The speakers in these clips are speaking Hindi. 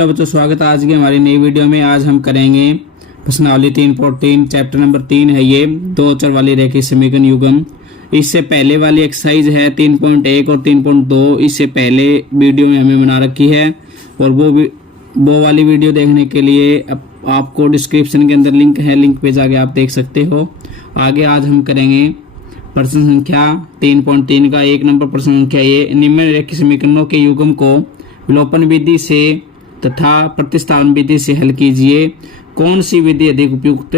हेलो बच्चों, स्वागत है आज की हमारी नई वीडियो में। आज हम करेंगे प्रश्नावली 3.3 चैप्टर नंबर 3 है ये, दो चर वाली रेखीय समीकरण युग्म। इससे पहले वाली एक्सरसाइज है 3.1 और 3.2, इससे पहले वीडियो में हमें बना रखी है और वो वाली वीडियो देखने के लिए आपको डिस्क्रिप्शन के अंदर लिंक है, लिंक पे जाके आप देख सकते हो। आगे आज हम करेंगे प्रश्न संख्या 3.3 का 1 नंबर प्रश्न संख्या ये, निम्न रेखीय समीकरणों के युग्म को विलोपन विधि से तथा प्रतिस्थापन विधि से हल कीजिए, कौन सी विधि अधिक उपयुक्त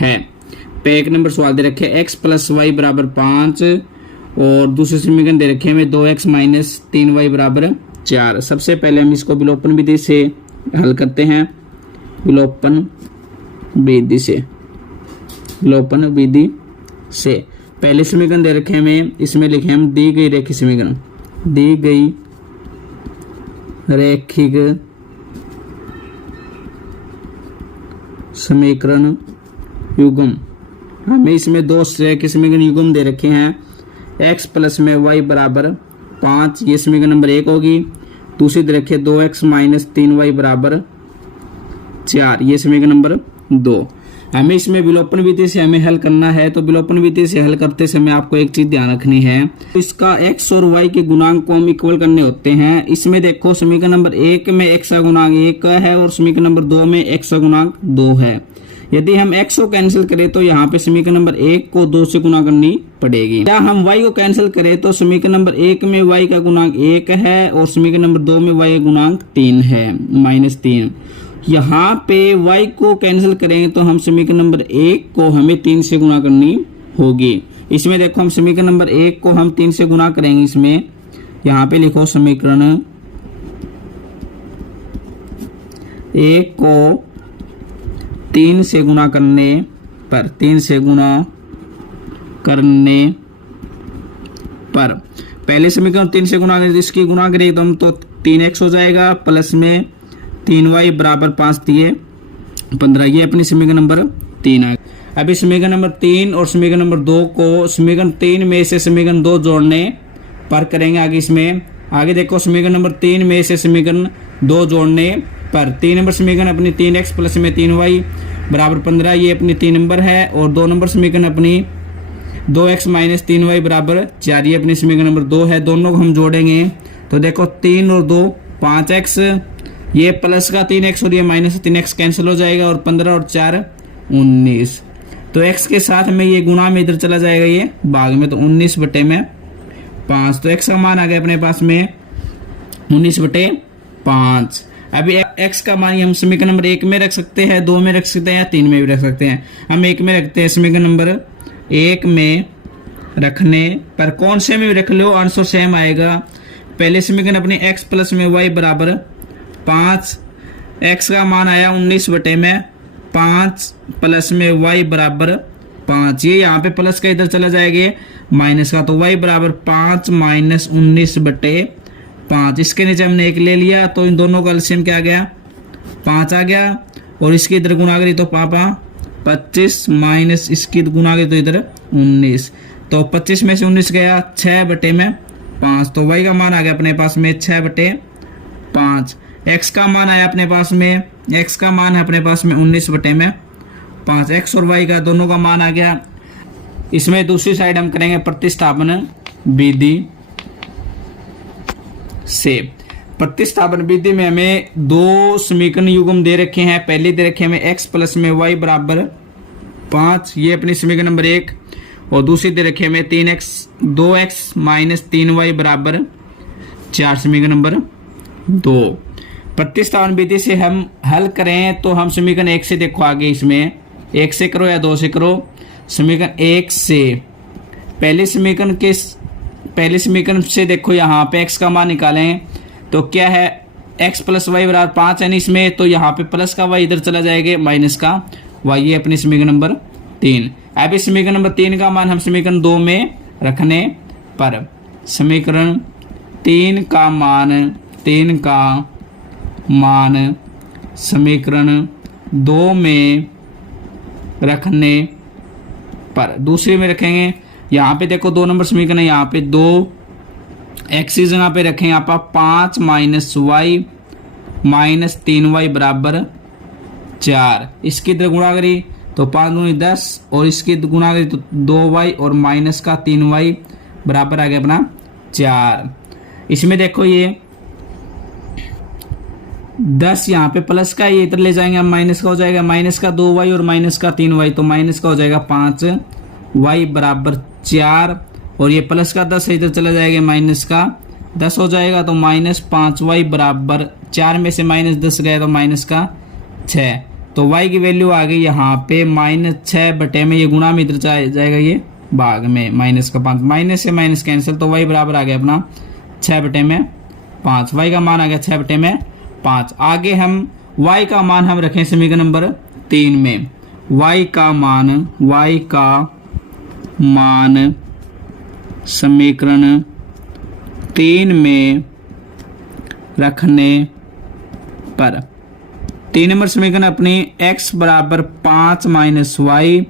है। पे 1 नंबर सवाल दे रखे x + y = 5 और दूसरे समीकरण दे रखे हमें 2x - 3y = 4। सबसे पहले हम इसको विलोपन विधि से हल करते हैं। विलोपन विधि से पहले समीकरण दे रखे हमें, इसमें लिखे हम दी गई रेखीय समीकरण, दी गई रैखिक समीकरण युग्म। हमें इसमें दो रैखिक समीकरण युग्म दे रखे हैं, x + y = 5, ये समीकरण नंबर 1 होगी। दूसरी दे रखे 2x - 3y = 4, ये समीकरण नंबर 2। हमें इसमें विलोपन विधि से हमें हल करना है, तो विलोपन विधि से हल करते समय आपको एक चीज ध्यान रखनी है, तो इसका x और y के गुणांक को हम इक्वल करने होते हैं। इसमें देखो समीकरण नंबर 1 में x का गुणांक 1 है और समीकरण नंबर 2 में x का गुणांक 2 है। यदि हम x को कैंसिल करें तो यहाँ पे समीकरण नंबर 1 को 2 से गुणा करनी पड़ेगी। या हम y को कैंसिल करें तो समीकरण नंबर 1 में y का गुणांक 1 है और समीकरण नंबर 2 में y का गुणांक 3 है, -3। यहाँ पे y को कैंसिल करेंगे तो हम समीकरण नंबर 1 को हमें 3 से गुणा करनी होगी। इसमें देखो हम समीकरण नंबर 1 को हम 3 से गुणा करेंगे। इसमें यहाँ पे लिखो समीकरण 1 को 3 से गुणा करने पर, पहले समीकरण 3 से गुणा करें, इसकी गुणा करें एकदम तो 3x हो जाएगा, प्लस में 3y = 5 दिए 15, ये अपनी समीकरण नंबर 3 है। अभी समीकरण नंबर 3 और समीकरण नंबर 2 को समीकरण 3 में से समीकरण 2 जोड़ने पर करेंगे। आगे देखो समीकरण नंबर 3 में से समीकरण 2 जोड़ने पर 3 नंबर समीकरण अपनी 3x प्लस में 3y = 15, ये अपनी 3 नंबर है। और 2 नंबर समीकरण अपनी 2x - 3y = 4, ये अपनी समीकरण नंबर 2 है। दोनों को हम जोड़ेंगे तो देखो 3 और 2 5x, ये प्लस का 3x और ये -3x कैंसिल हो जाएगा और 15 और 4 19। तो x के साथ में ये गुणा में इधर चला जाएगा, ये भाग में, तो 19/5। तो x का मान आ गया अपने पास में 19/5। अभी x का मान हम समीकरण नंबर 1 में रख सकते हैं, 2 में रख सकते हैं या 3 में भी रख सकते हैं। हम 1 में रखते हैं। समीकरण नंबर 1 में रखने पर कौन से में भी रख लो आंसर सेम आएगा। पहले समीकरण अपने x + y = 5, x का मान आया 19/5 प्लस में y = 5, ये यहाँ पे प्लस का इधर चला जाएगा माइनस का, तो y = 5 - 19/5। इसके नीचे हमने 1 ले लिया तो इन दोनों का एलसीएम क्या आ गया, 5 आ गया। और इसकी इधर गुणा करी तो पापा 25 माइनस इसकी गुणा करी तो इधर 19, तो 25 में से 19 गया 6/5, तो y का मान आ गया अपने पास में 6/5। x का मान आया अपने पास में, x का मान है अपने पास में 19/5। x और y का दोनों का मान आ गया। इसमें दूसरी साइड हम करेंगे प्रतिस्थापन विधि से। प्रतिस्थापन विधि में हमें दो समीकरण युग्म दे रखे हैं। पहले दे रखे हमें x + में y = 5, ये अपनी समीकरण नंबर 1, और दूसरी दे रखे हमें 2x - 3y = 4, समीकरण नंबर 2। प्रतिस्थापन विधि से हम हल करें तो हम समीकरण 1 से देखो, आगे इसमें 1 से करो या 2 से करो। समीकरण 1 से पहले समीकरण से देखो, यहाँ पे x का मान निकालें तो क्या है, x + y = 5 है इसमें, तो यहाँ पे प्लस का y इधर चला जाएगा, माइनस का y, ये अपनी समीकरण नंबर 3। अब इस समीकरण नंबर 3 का मान हम समीकरण 2 में रखने पर समीकरण 3 का मान समीकरण 2 में रखने पर दूसरे में रखेंगे। यहाँ पे देखो 2 नंबर समीकरण है, यहाँ पे 2 एक्स की जगह पे रखें यहाँ पर 5 - y माइनस 3y बराबर 4। इसकी इधर गुणा करी तो 5 दूनी 10 और इसकी गुणा करी तो 2y और माइनस का 3y बराबर आ गया अपना 4। इसमें देखो ये 10 यहाँ पे प्लस का, ये इधर ले जाएंगे हम माइनस का हो जाएगा, माइनस का 2y और माइनस का 3y, तो माइनस का हो जाएगा 5y बराबर 4 और ये प्लस का 10 इधर चला जाएगा, माइनस का 10 हो जाएगा, तो माइनस 5y बराबर 4 में से माइनस 10 गया तो माइनस का 6। तो y की वैल्यू आ गई यहाँ पे माइनस 6 बटे में, ये गुणा में इधर जाएगा ये भाग में, माइनस का 5, माइनस से माइनस कैंसिल, तो y बराबर आ गया अपना 6 बटे में 5। y का मान आ गया 6 बटे में 5। आगे हम y का मान हम रखें समीकरण नंबर 3 में। y का मान समीकरण 3 में रखने पर 3 नंबर समीकरण अपनी x बराबर 5 माइनस y,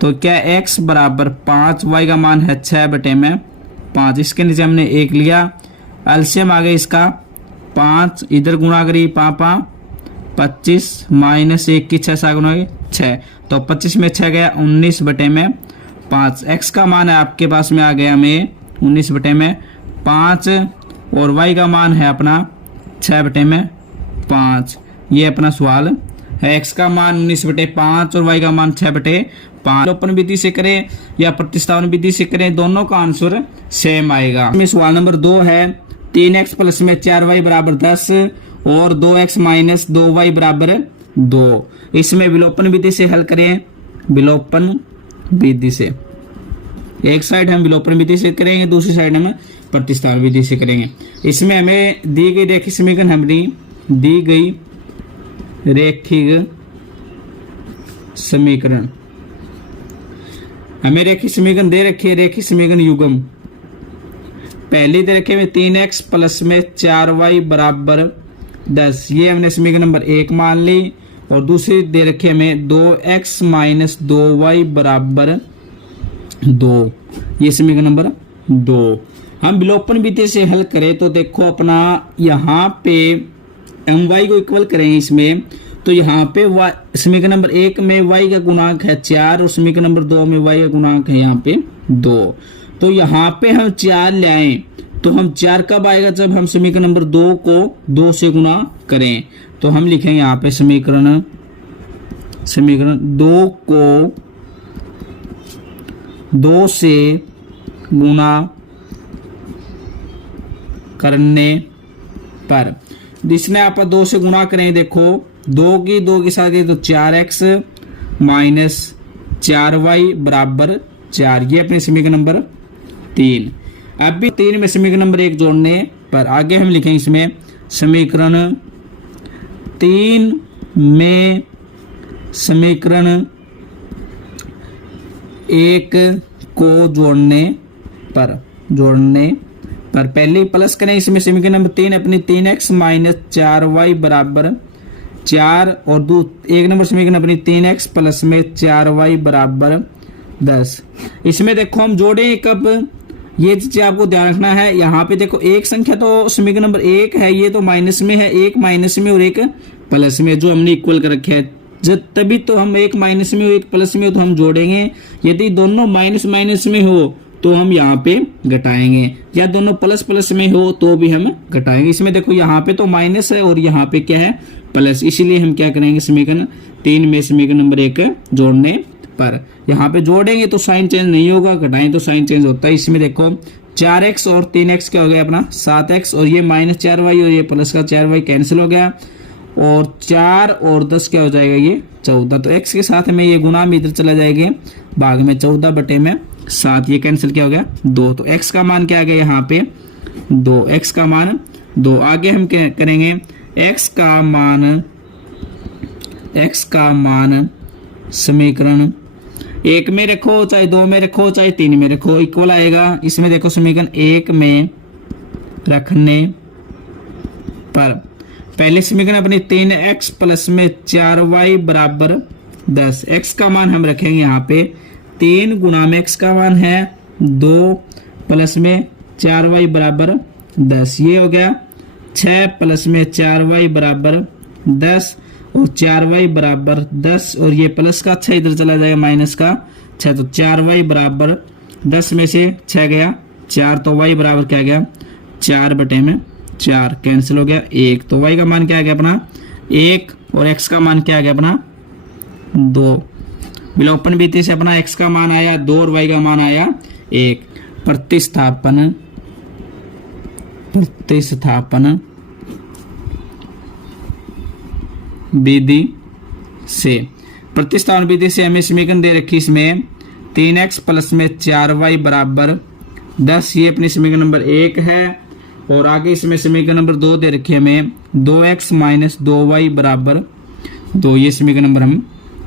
तो क्या x बराबर 5, y का मान है 6 बटे में 5। इसके नीचे हमने 1 लिया, एलसीएम आ गया इसका 5, इधर गुणा करी पापा 25 माइनस 1 की 6 गुणा 6, तो 25 में 6 गया 19 बटे में 5। x का मान है आपके पास में आ गया हमें 19 बटे में 5 और y का मान है अपना 6 बटे में 5। ये अपना सवाल है, x का मान 19 बटे 5 और y का मान 6 बटे 5। ओपन विधि से करें या प्रतिस्थापन विधि से करें, दोनों का आंसर सेम आएगा। सवाल नंबर 2 है 3x प्लस में 4y बराबर 10 और 2x माइनस 2y बराबर 2। इसमें विलोपन विधि से हल करें, विलोपन विधि से, एक साइड हम विलोपन विधि से करेंगे, दूसरी साइड हम प्रतिस्थापन विधि से करेंगे। इसमें हमें दी गई रेखिक समीकरण, हमारी दी गई रेखिक समीकरण, हमें रेखिक समीकरण दे रखी है, रेखिक समीकरण युग्म पहली दे रखे में 3x प्लस में 4y बराबर 10, ये हमने समीकरण नंबर 1 मान ली, और दूसरी दे रखे हमें 2x माइनस 2y बराबर 2, ये समीकरण नंबर 2। हम विलोपन विधि से हल करें तो देखो अपना यहाँ पे हम y को इक्वल करेंगे इसमें, तो यहाँ पे समीकरण नंबर 1 में y का गुणांक है 4 और समीकरण नंबर 2 में y का गुणांक है यहाँ पे 2। तो यहाँ पे हम 4 ले आए, तो हम 4 कब आएगा, जब हम समीकरण नंबर 2 को 2 से गुणा करें। तो हम लिखेंगे यहाँ पे समीकरण 2 को 2 से गुणा करने पर, जिसने आप 2 से गुणा करें, देखो 2 के साथ ये तो 4x माइनस 4y बराबर 4, ये अपने समीकरण नंबर 3। अब भी 3 में समीकरण नंबर 1 जोड़ने पर आगे हम लिखेंगे इसमें समीकरण 3 में समीकरण 1 को जोड़ने पर पहले प्लस करें, इसमें समीकरण नंबर 3 अपनी 3x माइनस 4y बराबर 4 और 1 नंबर समीकरण अपनी 3x प्लस में 4y बराबर 10। इसमें देखो हम जोड़े कब, ये चीज आपको ध्यान रखना है। यहाँ पे देखो एक संख्या तो समीकरण नंबर 1 है, ये तो माइनस में है, एक माइनस में और एक प्लस में, जो हमने इक्वल कर रखे हैं, तभी तो हम एक माइनस में और एक प्लस में हो तो हम जोड़ेंगे। यदि दोनों माइनस माइनस में हो तो हम यहाँ पे घटाएंगे, या दोनों प्लस प्लस में हो तो भी हम घटाएंगे। इसमें देखो यहाँ पे तो माइनस है और यहाँ पे क्या है प्लस, इसीलिए हम क्या करेंगे समीकरण 3 में समीकरण नंबर 1 जोड़ने पर यहाँ पे जोड़ेंगे तो साइन चेंज नहीं होगा, घटाएं तो साइन चेंज होता है। इसमें देखो 4x और 3x क्या हो गया अपना 7x, और ये माइनस 4y और ये प्लस का 4y कैंसिल हो गया, और 4 और 10 क्या हो जाएगा ये 14। तो x के साथ में ये गुणा में इधर चला जाएगा भाग में 14 बटे में 7, ये कैंसिल क्या हो गया 2। तो x का मान क्या आ गया यहाँ पे 2, x का मान 2। आगे हम क्या करेंगे, x का मान समीकरण 1 में रखो, चाहे 2 में रखो, चाहे 3 में रखो, इक्वल आएगा। इसमें देखो समीकरण 1 में रखने पर पहले समीकरण अपनी 3x प्लस में 4y बराबर 10, x का मान हम रखेंगे यहाँ पे 3 गुणा में x का मान है 2 प्लस में 4y बराबर 10, ये हो गया 6 प्लस में 4y बराबर 10 और 4y बराबर 10 और ये प्लस का 6 इधर चला जाएगा माइनस का 6, तो 4y बराबर 10 में से 6 गया 4, तो y बराबर क्या गया 4/4 कैंसिल हो गया 1, तो y का मान क्या आ गया अपना 1 और x का मान क्या आ गया अपना 2। विलोपन विधि से अपना x का मान आया 2 और y का मान आया 1। प्रतिस्थापन विधि से हमें समीकरण दे रखी इसमें 3x प्लस में 4y बराबर 10, ये अपनी समीकरण नंबर 1 है। और आगे इसमें समीकरण नंबर 2 दे रखी है हमें 2x माइनस 2y बराबर 2, ये समीकरण नंबर हम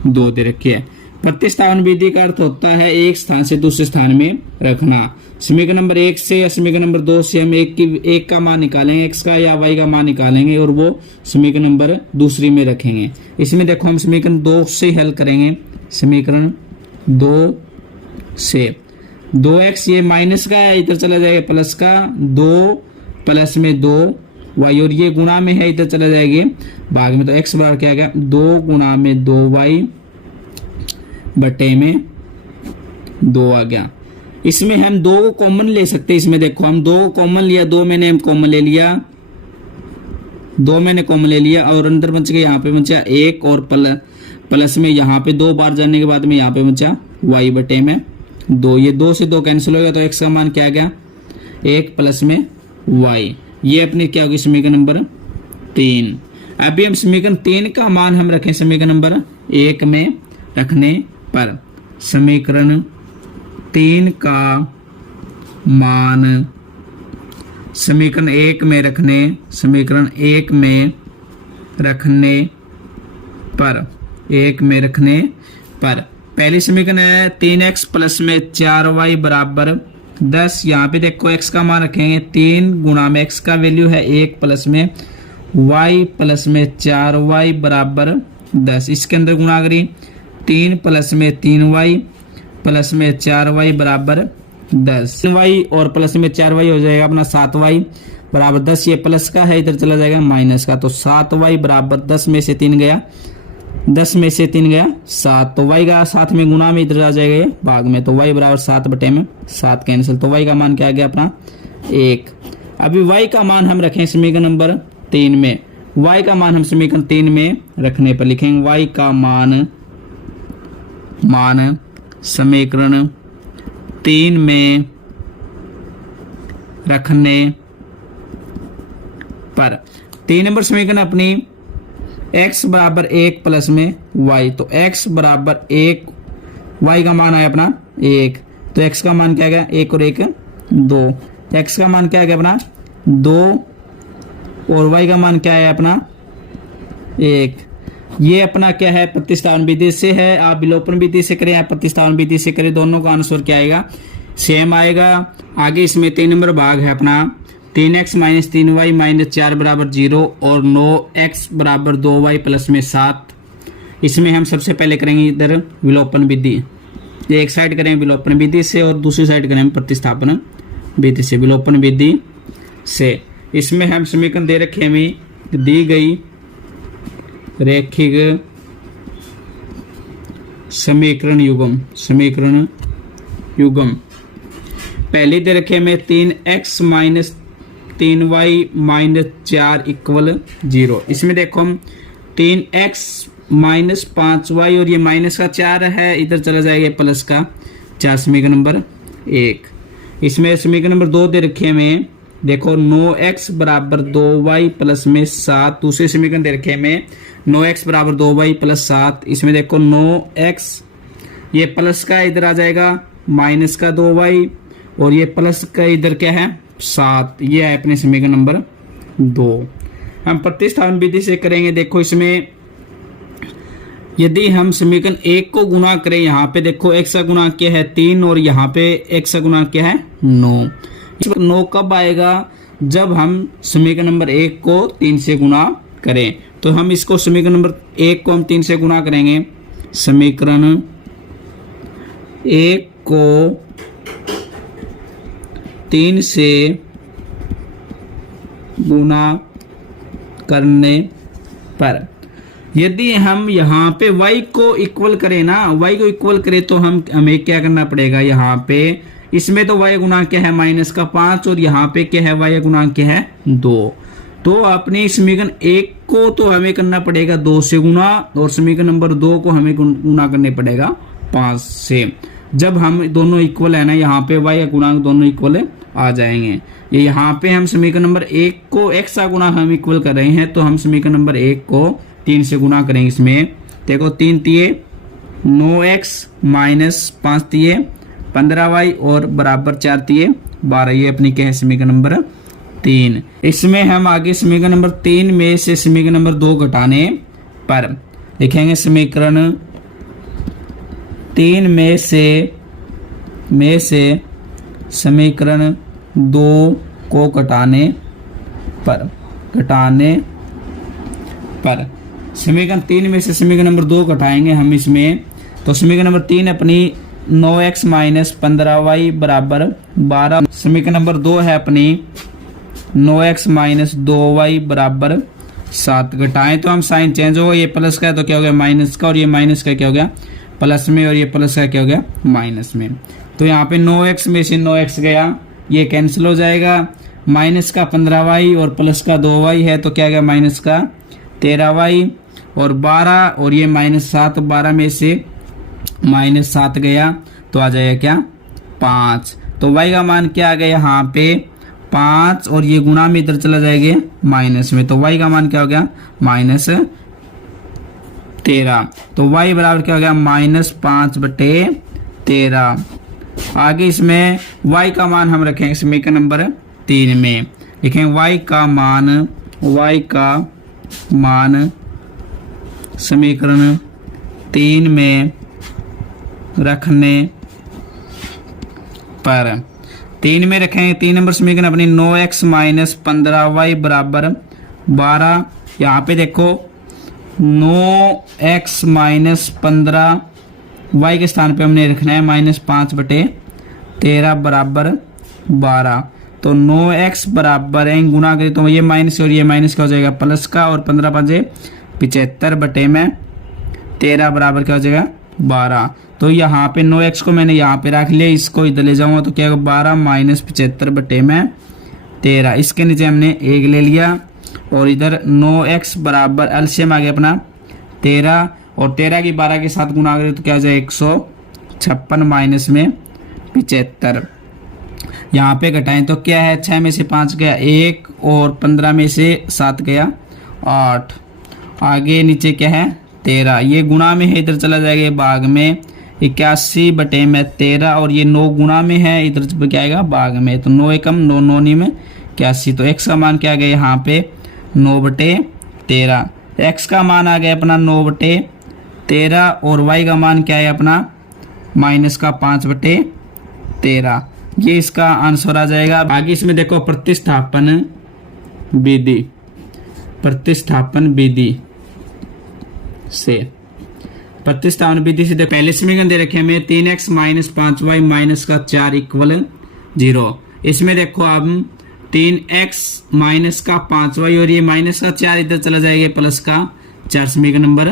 2 दे रखी है। प्रतिस्थापन विधि का अर्थ होता है एक स्थान से दूसरे स्थान में रखना। समीकरण नंबर 1 से या समीकरण नंबर 2 से हम एक का मान निकालेंगे, x का या y का मान निकालेंगे और वो समीकरण नंबर दूसरी में रखेंगे। इसमें देखो हम समीकरण 2 से हल करेंगे। समीकरण 2 से 2x ये माइनस का है, इधर चला जाएगा प्लस का 2 प्लस में 2y और ये गुणा में है, इधर चला जाएगा भाग में, तो x बराबर क्या आ गया 2 गुणा में 2y बटे में 2 आ गया। इसमें हम 2 को कॉमन ले सकते हैं। इसमें देखो हम 2 को कॉमन लिया, 2 मैंने कॉमन ले लिया, 2 मैंने कॉमन ले लिया और अंदर बच गया यहाँ पे बचा 1 और प्लस में यहाँ पे 2 बार जाने के बाद में यहाँ पे बचा y बटे में 2। ये 2 से 2 कैंसिल हो गया, तो x का मान क्या आ गया 1 प्लस में y। ये अपनी क्या होगी समीकरण नंबर 3। अभी हम समीकरण 3 का मान हम रखें समीकरण नंबर 1 में रखने पर। समीकरण 3 का मान समीकरण 1 में रखने पर पहली समीकरण है 3x प्लस में 4y बराबर 10। यहाँ पे देखो x का मान रखेंगे 3 गुणा में x का वैल्यू है 1 प्लस में y प्लस में 4y बराबर 10। इसके अंदर गुणा करी 3 प्लस में 3y प्लस में 4y बराबर 10। 3y और प्लस में 4y हो जाएगा अपना 7y बराबर 10। ये प्लस का है, इधर चला जाएगा माइनस का, तो 7y बराबर 10 में से 3 गया 7, तो y का साथ में गुणा में इधर आ जाएगा ये भाग में, तो y बराबर 7 बटे में 7 कैंसिल, तो y का मान क्या आ गया अपना 1। अभी y का मान हम रखें समीकरण नंबर 3 में। y का मान हम समीकरण 3 में रखने पर लिखेंगे y का मान समीकरण 3 में रखने पर 3 नंबर समीकरण अपनी x बराबर 1 प्लस में y, तो x बराबर 1, y का मान आया अपना 1, तो x का मान क्या आ गया 1 और 1 2, x का मान क्या आ गया अपना 2 और y का मान क्या है अपना 1। ये अपना क्या है प्रतिस्थापन विधि से है। आप विलोपन विधि से करें या प्रतिस्थापन विधि से करें, दोनों का आंसर क्या आएगा सेम आएगा। आगे इसमें 3 नंबर भाग है अपना 3x माइनस 3y माइनस 4 बराबर 0 और 9x बराबर 2y प्लस में 7। इसमें हम सबसे पहले करेंगे इधर विलोपन विधि। ये एक साइड करेंगे विलोपन विधि से और दूसरी साइड करेंगे प्रतिस्थापन विधि से। विलोपन विधि से इसमें हम समीकरण दे रखे हमें दी गई रैखिक समीकरण युग्म पहले दे रखे हमें 3x minus 3y minus 4 equal 0। इसमें देखो हम 3x माइनस 5y और ये माइनस का 4 है, इधर चला जाएगा प्लस का 4, समीकरण नंबर 1। इसमें समीकरण नंबर 2 दे रखे हमें देखो 9x बराबर 2y प्लस में 7। दूसरे समीकरण दे रखे हमें 9x बराबर 2y प्लस 7। इसमें देखो 9x ये प्लस का इधर आ जाएगा माइनस का 2y और ये प्लस का इधर क्या है 7। ये है अपने समीकरण नंबर 2। हम प्रतिस्थापन विधि से करेंगे। देखो इसमें यदि हम समीकरण 1 को गुणा करें, यहाँ पे देखो x का गुणा क्या है 3 और यहाँ पे x का गुणा क्या है 9। 9 कब आएगा जब हम समीकरण नंबर 1 को 3 से गुणा करें। तो हम इसको समीकरण नंबर 1 को हम 3 से गुणा करेंगे। समीकरण 1 को 3 से गुणा करने पर यदि हम यहाँ पे y को इक्वल करें ना, y को इक्वल करें तो हमें क्या करना पड़ेगा, यहाँ पे इसमें तो y गुणांक क्या है -5 और यहाँ पे क्या है y गुणांक क्या है 2। तो अपने समीकरण 1 को तो हमें करना पड़ेगा 2 से गुना और समीकरण नंबर 2 को हमें गुना करने पड़ेगा 5 से। जब हम दोनों इक्वल है ना, यहाँ पे y गुणांक दोनों इक्वल आ जाएंगे। ये यहाँ पे हम समीकरण नंबर 1 को x का गुणांक हम इक्वल कर रहे हैं, तो हम समीकरण नंबर 1 को 3 से गुना करेंगे। इसमें देखो 3 तिये 9x माइनस 5 तिये 15y और बराबर 4 तिये 12। ये अपनी क्या है समीकरण नंबर 3। इसमें हम आगे समीकरण नंबर 3 में से समीकरण नंबर 2 घटाने पर लिखेंगे समीकरण 3 में से समीकरण 2 को घटाने पर समीकरण 3 में से समीकरण नंबर 2 घटाएंगे हम इसमें, तो समीकरण नंबर 3 अपनी 9x माइनस 15y बराबर 12। समीकरण नंबर 2 है अपनी 9x माइनस 2y बराबर 7। घटाएं तो हम साइन चेंज होगा, ये प्लस का है तो क्या हो गया माइनस का, और ये माइनस का क्या हो गया प्लस में, और ये प्लस का क्या हो गया माइनस में। तो यहाँ पे 9x में से 9x गया, ये कैंसिल हो जाएगा। माइनस का 15y और प्लस का 2y है तो क्या गया माइनस का 13y और 12 और ये -7, 12 में से -7 गया तो आ जाएगा क्या 5। तो y का मान क्या आ गया यहाँ पे 5 और ये गुणा में इधर चला जाएगा माइनस में, तो y का मान क्या हो गया -13। तो y बराबर क्या हो गया -5/13। आगे इसमें y का मान हम रखेंगे समीकरण नंबर 3 में। लिखेंगे y का मान समीकरण 3 में रखने पर 3 में रखेंगे 3 नंबर समीकरण अपनी 9x माइनस 15y बराबर 12। यहाँ पे देखो 9x माइनस 15 y के स्थान पे हमने रखना है -5/13 बराबर 12। तो 9x बराबर है गुना करें तो ये माइनस और ये माइनस का हो जाएगा प्लस का, और 15 5 75/13 बराबर क्या हो जाएगा 12। तो यहाँ पे 9x को मैंने यहाँ पे रख लिया, इसको इधर ले जाऊंगा तो क्या होगा 12 माइनस 75/13। इसके नीचे हमने 1 ले लिया और इधर 9x बराबर एलसीएम आ गया अपना 13, और 13 की 12 के साथ गुना करें तो क्या हो जाएगा 156 माइनस में 75। यहाँ पे घटाएं तो क्या है 6 में से 5 गया 1 और 15 में से 7 गया 8। आगे नीचे क्या है 13, ये गुणा में है इधर चला जाएगा भाग में 81/13, और ये 9 गुणा में है इधर क्या आएगा भाग में, तो 9 एकम 9 9 नी में 81। तो x का मान क्या आ गया यहाँ पे 9/13। x का मान आ गया अपना 9/13 और y का मान क्या है अपना माइनस का 5/13। ये इसका आंसर आ जाएगा। आगे इसमें देखो प्रतिस्थापन विधि से देखो पहले समीकरण दे रखे हमें 3x माइनस 5y माइनस का 4 = 0। इसमें देखो अब 3x माइनस का 5y और ये माइनस का 4 इधर चला जाएगा प्लस का 4, समीकरण नंबर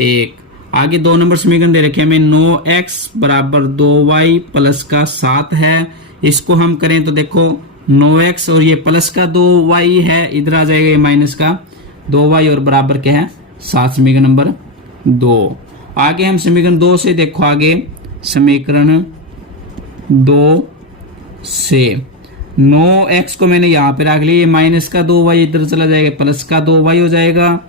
1। आगे 2 नंबर समीकरण दे रखे हमें 9x बराबर 2y प्लस का 7 है। इसको हम करें तो देखो 9x और ये प्लस का 2y है, इधर आ जाएगा ये माइनस का 2y और बराबर क्या है 7, समीकरण नंबर 2। आगे हम समीकरण 2 से देखो, आगे समीकरण 2 से 9x को मैंने यहाँ पे रख लिया, ये माइनस का 2y इधर चला जाएगा प्लस का 2y हो जाएगा,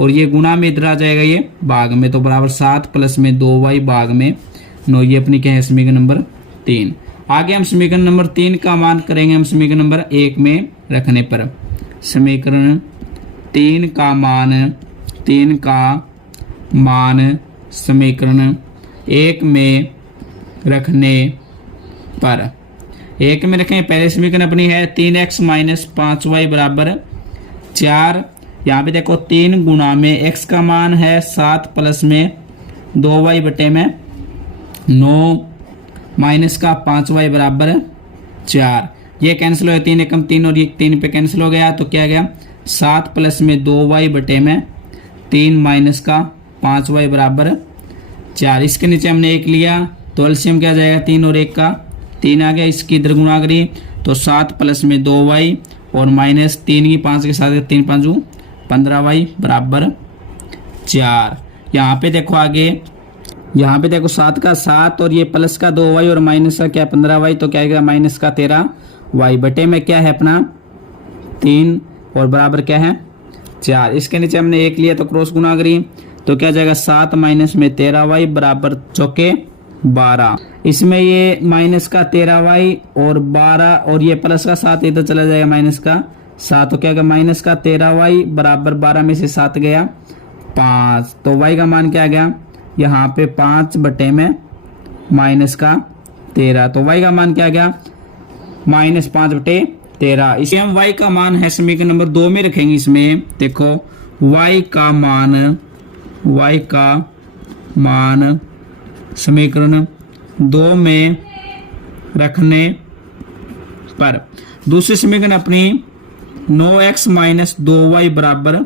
और ये गुणा में इधर आ जाएगा ये भाग में, तो बराबर 7 प्लस में 2y भाग में 9। ये अपनी क्या है समीकरण नंबर 3। आगे हम समीकरण नंबर 3 का मान करेंगे हम समीकरण नंबर 1 में रखने पर। समीकरण 3 का मान समीकरण 1 में रखने पर 1 में रखें। पहले समीकरण अपनी है 3x माइनस 5y बराबर 4। यहाँ पे देखो 3 गुणा में x का मान है 7 प्लस में 2y बटे में 9 माइनस का 5y बराबर 4। ये कैंसिल हो गया 3 एकम 3 और ये 3 पे कैंसिल हो गया, तो क्या गया 7 प्लस में 2y बटे में 3 माइनस का 5y बराबर 4। इसके नीचे हमने 1 लिया तो एलसीएम क्या आ जाएगा 3 और 1 का 3 आ गया। इसकी इधर गुणा करी तो 7 प्लस में 2y और माइनस 3 की 5 के साथ 3 5 15y बराबर 4। यहाँ पे देखो आगे, यहाँ पे देखो 7 का 7 और ये प्लस का 2y और माइनस का क्या 15y, तो क्या आएगा माइनस का 13y बटे में क्या है अपना 3 और बराबर क्या है 4। इसके नीचे हमने 1 लिया तो क्रॉस गुणा करी तो क्या जाएगा 7 माइनस में 13y बराबर चौके 12। इसमें ये माइनस का 13y और 12 और ये प्लस का 7 इधर चला जाएगा माइनस का 7, तो क्या होगा माइनस का 13y बराबर 12 में से 7 गया 5, तो y का मान क्या आ गया यहाँ पे 5 बटे में माइनस का 13, तो y का मान क्या आ गया माइनस 5 बटे 13। इसे हम y का मान है समीकरण नंबर 2 में रखेंगे। इसमें देखो y का मान समीकरण 2 में रखने पर दूसरी समीकरण अपनी 9x माइनस 2y बराबर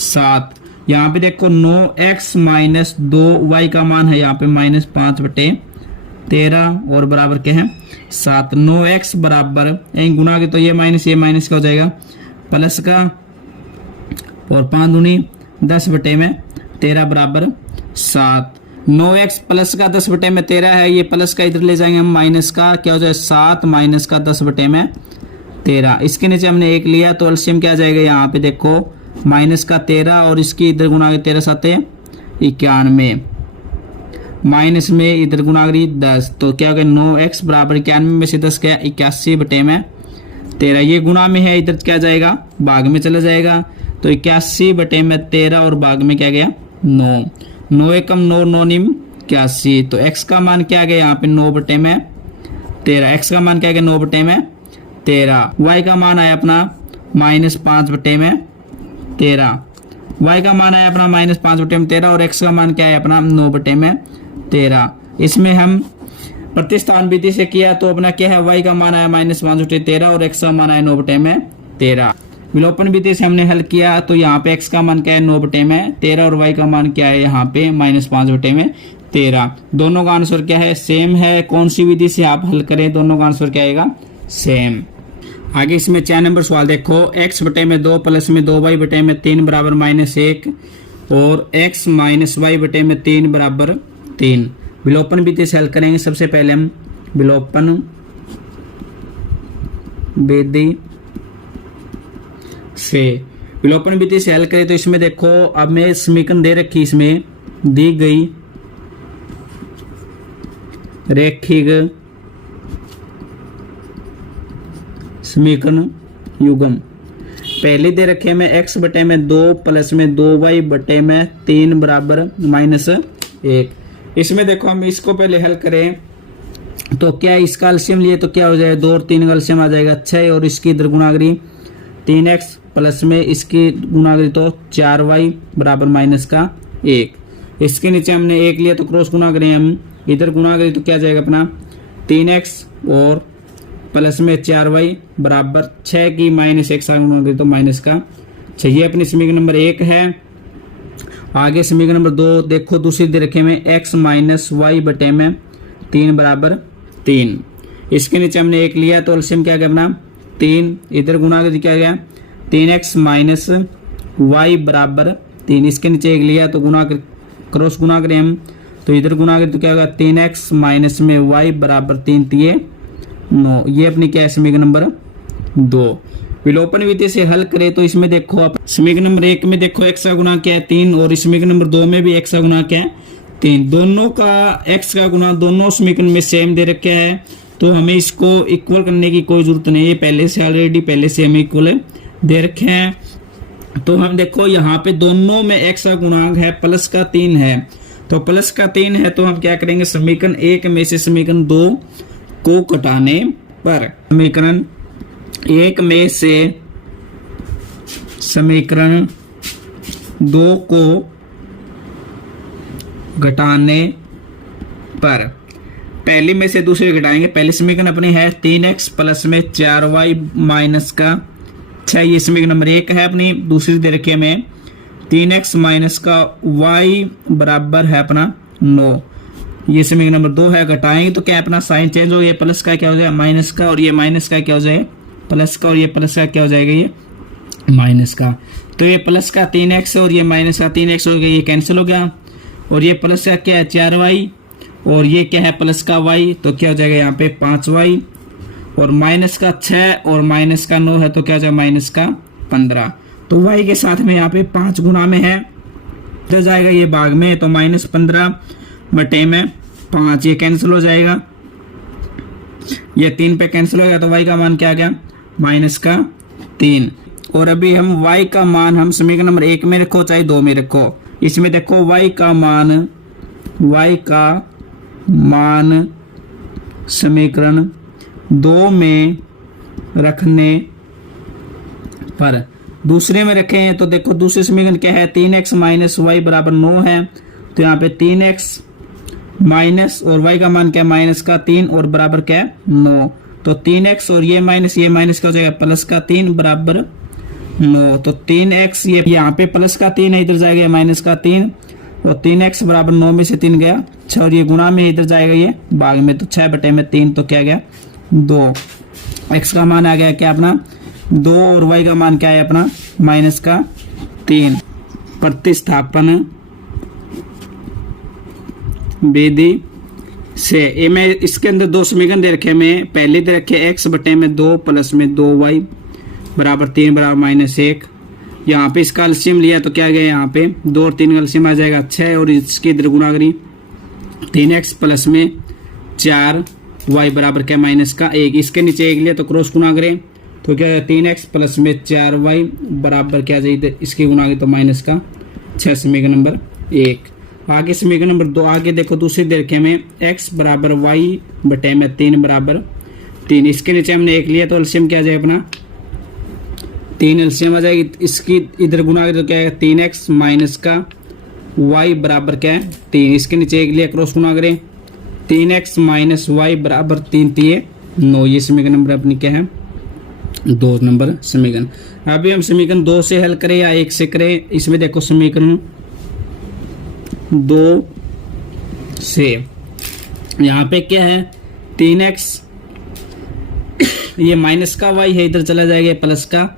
7। यहाँ पे देखो 9x माइनस 2y का मान है यहाँ पे माइनस 5 बटे 13 और बराबर क्या है 7। 9x बराबर गुणा के तो ये माइनस का हो जाएगा प्लस का और 5 दूनी 10 बटे में 13 बराबर 7। 9x प्लस का 10 बटे में 13 है, ये प्लस का इधर ले जाएंगे हम माइनस का क्या हो जाए 7 माइनस का 10 बटे में 13। इसके नीचे हमने 1 लिया तो एलसीएम क्या आ जाएगा यहाँ पे देखो माइनस का 13 और इसकी इधर गुणा के 13 7 91 माइनस में इधर गुणा करी 10, तो क्या हो गया 9x बराबर 91 में से 10 क्या 81 बटे में 13। ये गुणा में है इधर क्या जाएगा भाग में चला जाएगा, तो 81 बटे में 13 और भाग में क्या गया 9, 9 एकम 9 9 निम 81, तो x का मान क्या आ गया यहाँ पे 9 बटे में 13। x का मान क्या गया 9 बटे में 13। y का मान आया अपना माइनस 5 बटे में 13। y का मान आया अपना माइनस 5 बटे में 13 और x का मान क्या है अपना 9 बटे में 13। इसमें हम प्रतिस्थापन विधि से किया तो अपना क्या है y का मान आया माइनस 5 बटे 13 और x का मान आया 9 बटे में 13। विलोपन विधि से हमने हल किया तो यहाँ पे x का मान क्या है 9 बटे में 13 और y का मान क्या है यहाँ पे माइनस 5 बटे में 13। दोनों का आंसर क्या है सेम है। कौन सी विधि से आप हल करें दोनों का आंसर क्या आएगा सेम। आगे इसमें 4 नंबर सवाल देखो x बटे में 2 प्लस में 2y बटे में 3 बराबर -1 और x माइनस y बटे में 3 बराबर 3। विलोपन विधि से हल करेंगे। सबसे पहले हम विलोपन विधि से हल करें तो इसमें देखो अब मैं समीकरण दे रखी, इसमें दी गई रेखिक समीकरण युग्म पहले दे रखे में x बटे में 2 प्लस में 2y बटे में 3 बराबर -1। इसमें देखो हम इसको पहले हल करें तो क्या इसका एलसीएम लिए तो क्या हो जाएगा 2 और 3 का एलसीएम आ जाएगा 6 और इसकी इधर गुणा करी 3x प्लस में इसकी गुणा करी तो 4y बराबर -1। इसके नीचे हमने 1 लिया तो क्रॉस गुणा करें हम इधर गुणा करें तो क्या जाएगा अपना 3x और प्लस में 4y बराबर 6 की -1 साथ गुणा करें तो माइनस का 6। ये अपनी समीकरण नंबर 1 है। आगे समीकरण नंबर 2 देखो दूसरी दे रखे में x माइनस y बटे में 3 बराबर 3। इसके नीचे हमने 1 लिया तो एलसीएम क्या गया अपना 3, इधर गुणा कर क्या गया 3x माइनस y बराबर 3। इसके नीचे 1 लिया तो गुणा कर क्रॉस गुणा करें हम तो इधर गुणा करें तो क्या होगा 3x माइनस में y बराबर 3 3 9। ये अपनी क्या है समीकरण नंबर 2। विलोपन विधि से हल करें तो इसमें देखो आप समीकरण नंबर 1 में देखो x का गुणा क्या है 3 और समीकरण नंबर 2 में भी x का गुणा क्या है 3। दोनों का x का गुणा दोनों समीकरण में सेम दे रखा है तो हमें इसको इक्वल करने की कोई जरूरत नहीं है। पहले से हमें इक्वल दे रखे हैं। तो हम देखो यहाँ पे दोनों में x का गुणांक है प्लस का 3 है, तो प्लस का 3 है तो हम क्या करेंगे समीकरण 1 में से समीकरण 2 को घटाने पर समीकरण 1 में से समीकरण 2 को घटाने पर पहली में से दूसरे घटाएंगे। पहली समीकरण अपनी है 3x प्लस में 4y माइनस का 6 ये समीकरण नंबर 1 है अपनी। दूसरी दे रखी है हमें 3x माइनस का y बराबर है अपना 9, ये समीकरण नंबर 2 है। घटाएंगे तो क्या अपना साइन चेंज हो गया, प्लस का क्या हो जाएगा माइनस का, और ये माइनस का क्या हो जाएगा प्लस का, और ये प्लस का क्या हो जाएगा ये माइनस का। तो ये प्लस का 3x और ये माइनस का 3x हो गया, ये कैंसिल हो गया। और ये प्लस का क्या है 4y, और ये क्या है प्लस का y, तो क्या हो जाएगा यहाँ पे 5y, और माइनस का 6 और माइनस का 9 है तो क्या हो जाएगा माइनस का 15। तो y के साथ में यहाँ पे 5 गुना में है, तो जाएगा ये भाग में, तो -15 बटे में 5 ये कैंसिल हो जाएगा, ये 3 पे कैंसिल हो गया, तो y का मान क्या आ गया माइनस का 3। और अभी हम y का मान हम समीकरण नंबर 1 में रखो चाहे 2 में रखो, इसमें देखो y का मान समीकरण 2 में रखने पर दूसरे में रखे हैं, तो देखो दूसरे समीकरण क्या है 3x माइनस वाई बराबर 9 है, तो यहाँ पे 3x माइनस और y का मान क्या है माइनस का 3 और बराबर क्या है 9, तो 3x और ये माइनस क्या हो जाएगा प्लस का 3 बराबर 9, तो 3x ये यहाँ पे प्लस का 3 है, इधर जाएगा माइनस का 3, और 3x बराबर 9 में से 3 गया 6, और ये गुणा में इधर जाएगा ये भाग में, तो 6 बटे में 3, तो क्या गया 2। x का मान आ गया क्या अपना 2, और y का मान क्या है अपना माइनस का 3। प्रतिस्थापन विधि से ये मैं इसके अंदर 2 समीकरण दे रखे, में पहले दे रखे x बटे में 2 प्लस में 2y बराबर 3 बराबर -1। यहाँ पे इसका एलसीएम लिया तो क्या गया यहाँ पे 2 और 3 का एलसीएम आ जाएगा 6, और इसकी इधर गुणा करी 3x प्लस में 4y बराबर क्या माइनस का 1, इसके नीचे 1 लिया तो क्रॉस गुणा करें तो क्या 3x प्लस में 4y बराबर क्या जाए इसकी गुणा करें तो माइनस का 6, समीकरण नंबर 1। आगे समीकरण नंबर 2, आगे देखो दूसरी दे रखे में x बराबर y बटे में 3 बराबर 3, इसके नीचे हमने 1 लिया तो एलसीएम क्या आ जाएगा अपना 3 एलसीएम आ जाएगी, इसकी इधर गुणा करें तो क्या है 3x माइनस का y बराबर क्या है 3, इसके नीचे 1 लिया क्रॉस गुणा करें 3x माइनस y बराबर 3 3 9, ये समीकरण नंबर अपनी क्या है 2 नंबर समीकरण। अभी हम समीकरण 2 से हल करें या 1 से करें, इसमें देखो समीकरण 2 से यहाँ पे क्या है 3x ये माइनस का y है इधर चला जाएगा प्लस का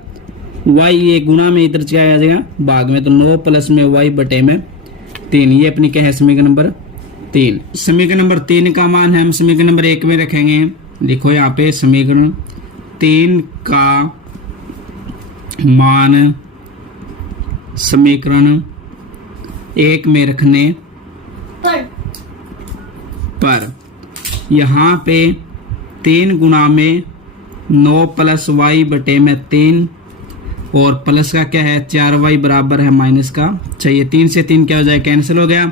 y, ये गुणा में इधर क्या आ जाएगा भाग में, तो 9 प्लस में y बटे में 3, ये अपनी क्या है समीकरण नंबर 3। समीकरण नंबर 3 का मान है हम समीकरण नंबर 1 में रखेंगे। लिखो यहाँ पे समीकरण 3 का मान समीकरण 1 में रखने पर यहाँ पे 3 गुणा में 9 प्लस y बटे में 3, और प्लस का क्या है 4y बराबर है माइनस का 6, 3 से 3 क्या हो जाए कैंसिल हो गया,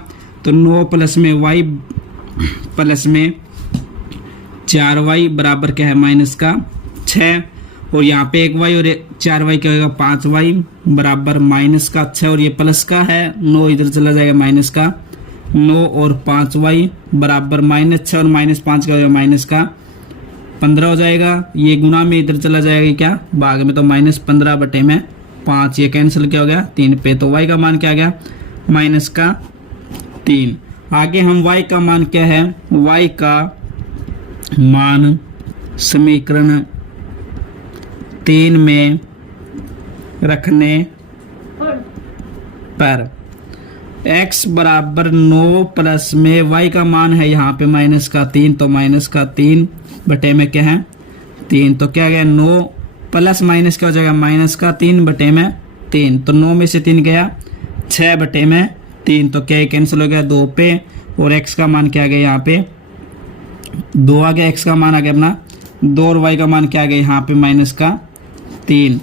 तो 9 प्लस में y प्लस में 4y बराबर क्या है माइनस का 6, और यहाँ पे 1y और 4y क्या होगा 5y बराबर माइनस का 6, और ये प्लस का है 9 इधर चला जाएगा माइनस का 9, और 5y बराबर -6 और -5 क्या हो जाएगा माइनस का 15 हो जाएगा, ये गुणा में इधर चला जाएगा क्या भाग में, तो -15 बटे में 5, ये कैंसिल क्या हो गया 3 पे, तो y का मान क्या आ गया माइनस का 3। आगे हम y का मान क्या है, y का मान समीकरण 3 में रखने पर x बराबर 9 प्लस में y का मान है यहाँ पे माइनस का 3, तो माइनस का 3 बटे में क्या है 3, तो क्या गया 9 प्लस माइनस क्या हो जाएगा माइनस का 3 बटे में 3, तो 9 में से 3 गया 6 बटे में 3, तो क्या कैंसिल हो गया 2 पे, और x का मान क्या आ गया यहाँ पे 2 आ गया, x का मान आ गया अपना 2, और y का मान क्या आ गया यहाँ पे माइनस का 3।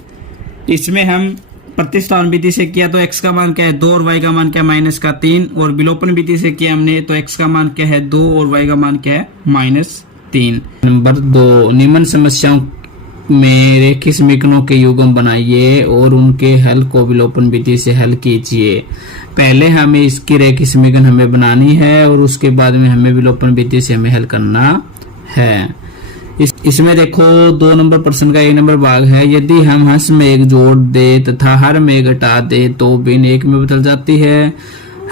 इसमें हम प्रतिस्थापन विधि से किया तो x का मान क्या है 2 और y का मान क्या है माइनस का 3, और विलोपन विधि से किया हमने तो x का मान क्या है 2 और y का मान क्या है -3। नंबर 2, निम्न समस्याओं में रेखीय समीकरणों के युग्म बनाइए और उनके हल को विलोपन विधि से हल कीजिए। पहले हमें इसकी रेखीय समीकरण हमें बनानी है और उसके बाद में हमें विलोपन विधि से हमें हल करना है। इसमें देखो 2 नंबर प्रश्न का 1 नंबर भाग है। यदि हम हंस में 1 जोड़ दे तथा हर में 1 घटा दे तो भिन्न 1 में बदल जाती है।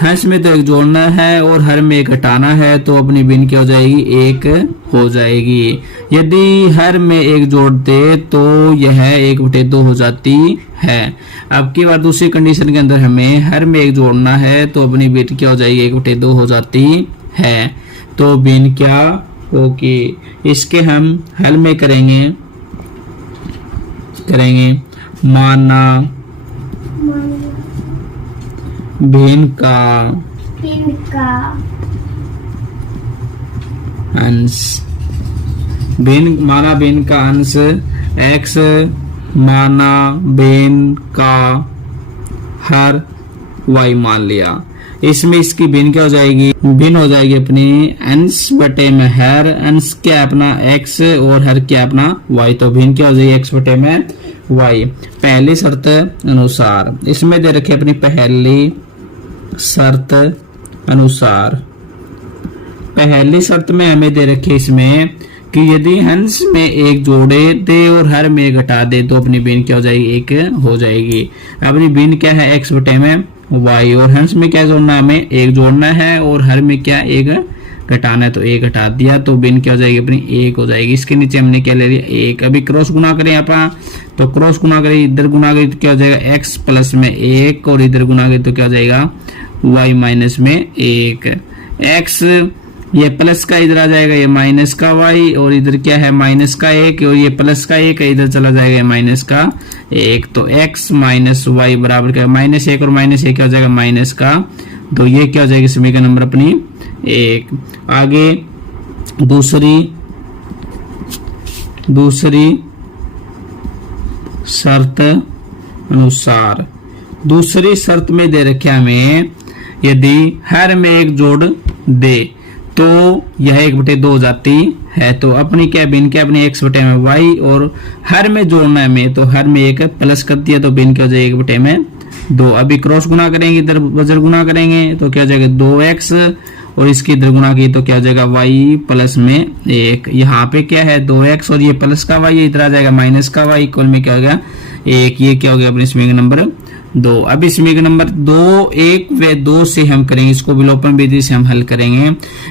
हंस में तो 1 जोड़ना है और हर में 1 घटाना है तो अपनी भिन्न क्या हो जाएगी, 1 हो जाएगी। यदि हर में 1 जोड़ दे तो यह 1/2 हो जाती है। अब की बार दूसरी कंडीशन के अंदर हमें हर में 1 जोड़ना है तो अपनी भिन्न क्या हो जाएगी, 1/2 हो जाती है। तो भिन्न क्या होगी, इसके हम हल में करेंगे माना भिन्न का अंश, माना भिन्न का अंश x माना भिन्न का हर y मान लिया। इसमें इसकी भिन्न क्या हो जाएगी, भिन्न हो जाएगी अपनी अंश बटे में हर। अंश क्या अपना x और हर क्या अपना y, तो भिन्न क्या हो जाएगी x बटे में y। पहली शर्त अनुसार, इसमें दे रखे अपनी पहली शर्त अनुसार, पहली शर्त में हमें दे रखे इसमें कि यदि हंस में 1 जोड़े दे और हर में 1 घटा दे तो अपनी भिन्न क्या हो जाएगी, 1 हो जाएगी। अपनी भिन्न क्या है, x बटे में y, और हंस में क्या जोड़ना है, हमें 1 जोड़ना है और हर में क्या 1 घटाना है तो 1 घटा दिया तो भिन्न क्या हो जाएगी, अपनी 1 हो जाएगी। इसके नीचे हमने क्या ले लिया, 1। अभी क्रॉस गुना करें आप, तो क्रॉस गुना करें, इधर गुना करें तो क्या हो जाएगा, x प्लस में 1 और इधर गुना करें तो क्या हो जाएगा, y माइनस में 1। x ये प्लस का इधर आ जाएगा, ये माइनस का y, और इधर क्या है माइनस का 1 और ये प्लस का 1 है, इधर चला जाएगा माइनस का 1। तो x माइनस y बराबर क्या, -1 और -1 क्या हो जाएगा, माइनस का 2। ये क्या हो जाएगी, समीकरण नंबर अपनी 1। आगे दूसरी शर्त अनुसार, दूसरी शर्त में दे रखे हमें यदि हर में 1 जोड़ दे तो यह 1/2 हो जाती है। तो अपनी क्या भिन्न क्या, अपनी x बटे में y, और हर में जोड़ना है में तो हर में 1 प्लस कर दिया तो भिन्न क्या हो जाएगी, 1/2। अभी क्रॉस गुना करेंगे, इधर बजर गुना करेंगे तो क्या हो जाएगा 2x, और इसकी इधर गुना की तो क्या हो जाएगा y प्लस में 1। यहाँ पे क्या है 2x और ये प्लस का y, इधर आ जाएगा माइनस का y, इक्वल में क्या हो गया 1। ये क्या हो गया अपनी समीकरण नंबर 2। अब समीकरण नंबर 2 1 व 2 से हम करेंगे, इसको विलोपन विधि से हम हल करेंगे।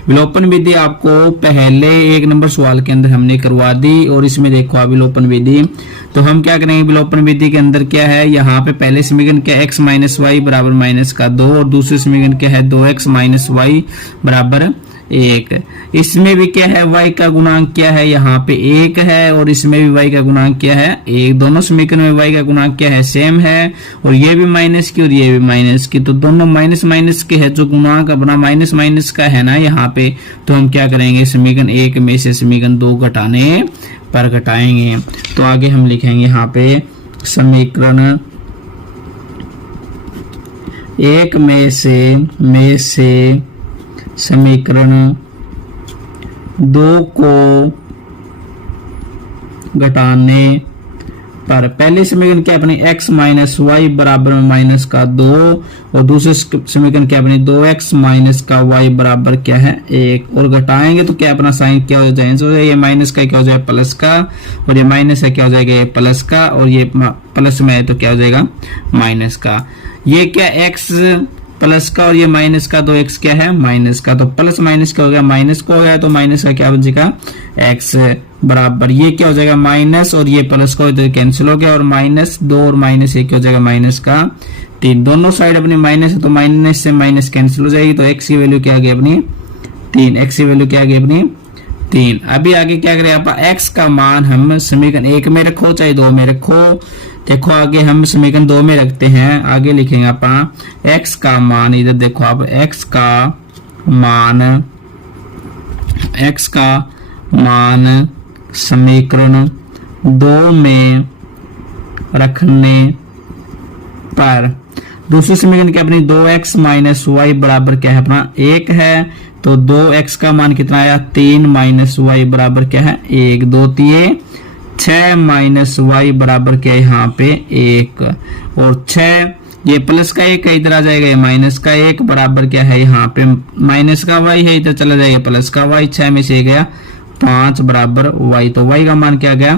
विलोपन विधि आपको पहले 1 नंबर सवाल के अंदर हमने करवा दी, और इसमें देखो आप विलोपन विधि, तो हम क्या करेंगे विलोपन विधि के अंदर क्या है, यहाँ पे पहले समीकरण क्या x माइनस वाई बराबर -2, और दूसरे समीकरण क्या है 2x माइनस वाई बराबर 1। इसमें भी क्या है y का गुणांक क्या है, यहाँ पे 1 है, और इसमें भी y का गुणांक क्या है 1। दोनों समीकरण में y का गुणांक क्या है, सेम है, और ये भी माइनस की और ये भी माइनस की, तो दोनों माइनस माइनस के है। जो गुणांक अपना माइनस माइनस का है ना यहाँ पे, तो हम क्या करेंगे समीकरण 1 में से समीकरण 2 घटाने पर घटाएंगे। तो आगे हम लिखेंगे यहाँ पे समीकरण 1 में से समीकरण 2 को घटाने पर, पहले समीकरण क्या अपनी x माइनस वाई बराबर में -2, और दूसरे समीकरण क्या अपनी 2x माइनस का y बराबर क्या है 1, और घटाएंगे तो क्या अपना साइन क्या हो जाएगा, ये माइनस का क्या हो जाएगा प्लस का, और ये माइनस है क्या हो जाएगा ये प्लस का, और ये प्लस में है तो क्या हो जाएगा माइनस का। ये क्या x प्लस का और ये माइनस का, 2x क्या है माइनस का, तो प्लस माइनस क्या हो गया माइनस को हो गया, तो माइनस का क्या बचेगा x बराबर, ये क्या हो जाएगा माइनस, और ये प्लस का तो कैंसिल हो गया, और -2 और -1 क्या हो जाएगा माइनस का 3। दोनों साइड अपनी माइनस है तो माइनस से माइनस कैंसिल हो जाएगी, तो x की वैल्यू क्या आ गई अपनी 3, x की वैल्यू क्या आ गई अपनी 3। अभी आगे क्या करें आप, x का मान हम समीकरण 1 में रखो चाहे 2 में रखो। देखो आगे हम समीकरण 2 में रखते हैं, आगे लिखेंगे आप x का मान, इधर देखो आप x का मान समीकरण 2 में रखने पर, दूसरी समीकरण क्या अपनी 2x माइनस वाई बराबर क्या है अपना 1 है, तो 2x का मान कितना आया 3 माइनस वाई बराबर क्या है 1, 2 3 6 माइनस वाई बराबर क्या है यहाँ पे 1, और 6 ये प्लस का 1 है, इधर आ जाएगा ये माइनस का 1 बराबर क्या है यहाँ पे माइनस का y है, इधर चला जाएगा प्लस का y, 6 में से गया 5 बराबर y। तो y का मान क्या गया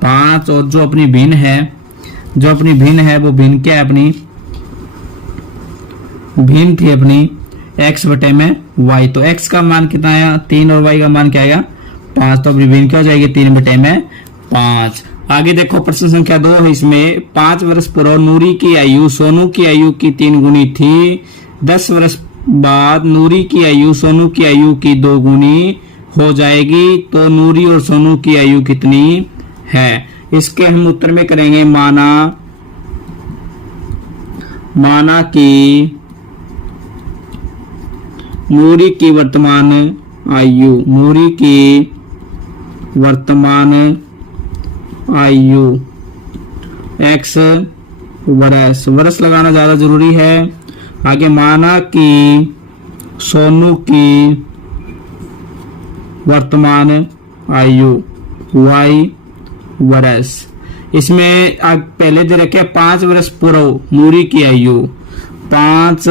5, और जो अपनी भिन्न है वो भिन्न क्या है अपनी भिन्न थी अपनी x बटे में y। तो x का मान कितना आया 3 और y का मान क्या आएगा 5। तो अपनी भिन्न क्या हो जाएगी 3 बटे में 5। आगे देखो प्रश्न संख्या 2 है। इसमें 5 वर्ष पूर्व नूरी की आयु सोनू की आयु की 3 गुनी थी। 10 वर्ष बाद नूरी की आयु सोनू की आयु की 2 गुनी हो जाएगी। तो नूरी और सोनू की आयु कितनी है? इसके हम उत्तर में करेंगे माना कि नूरी की वर्तमान आयु x वर्ष लगाना ज्यादा जरूरी है। आगे माना कि सोनू की वर्तमान आयु y वर्ष। इसमें पहले दे रखे 5 वर्ष पूर्व नूरी की आयु 5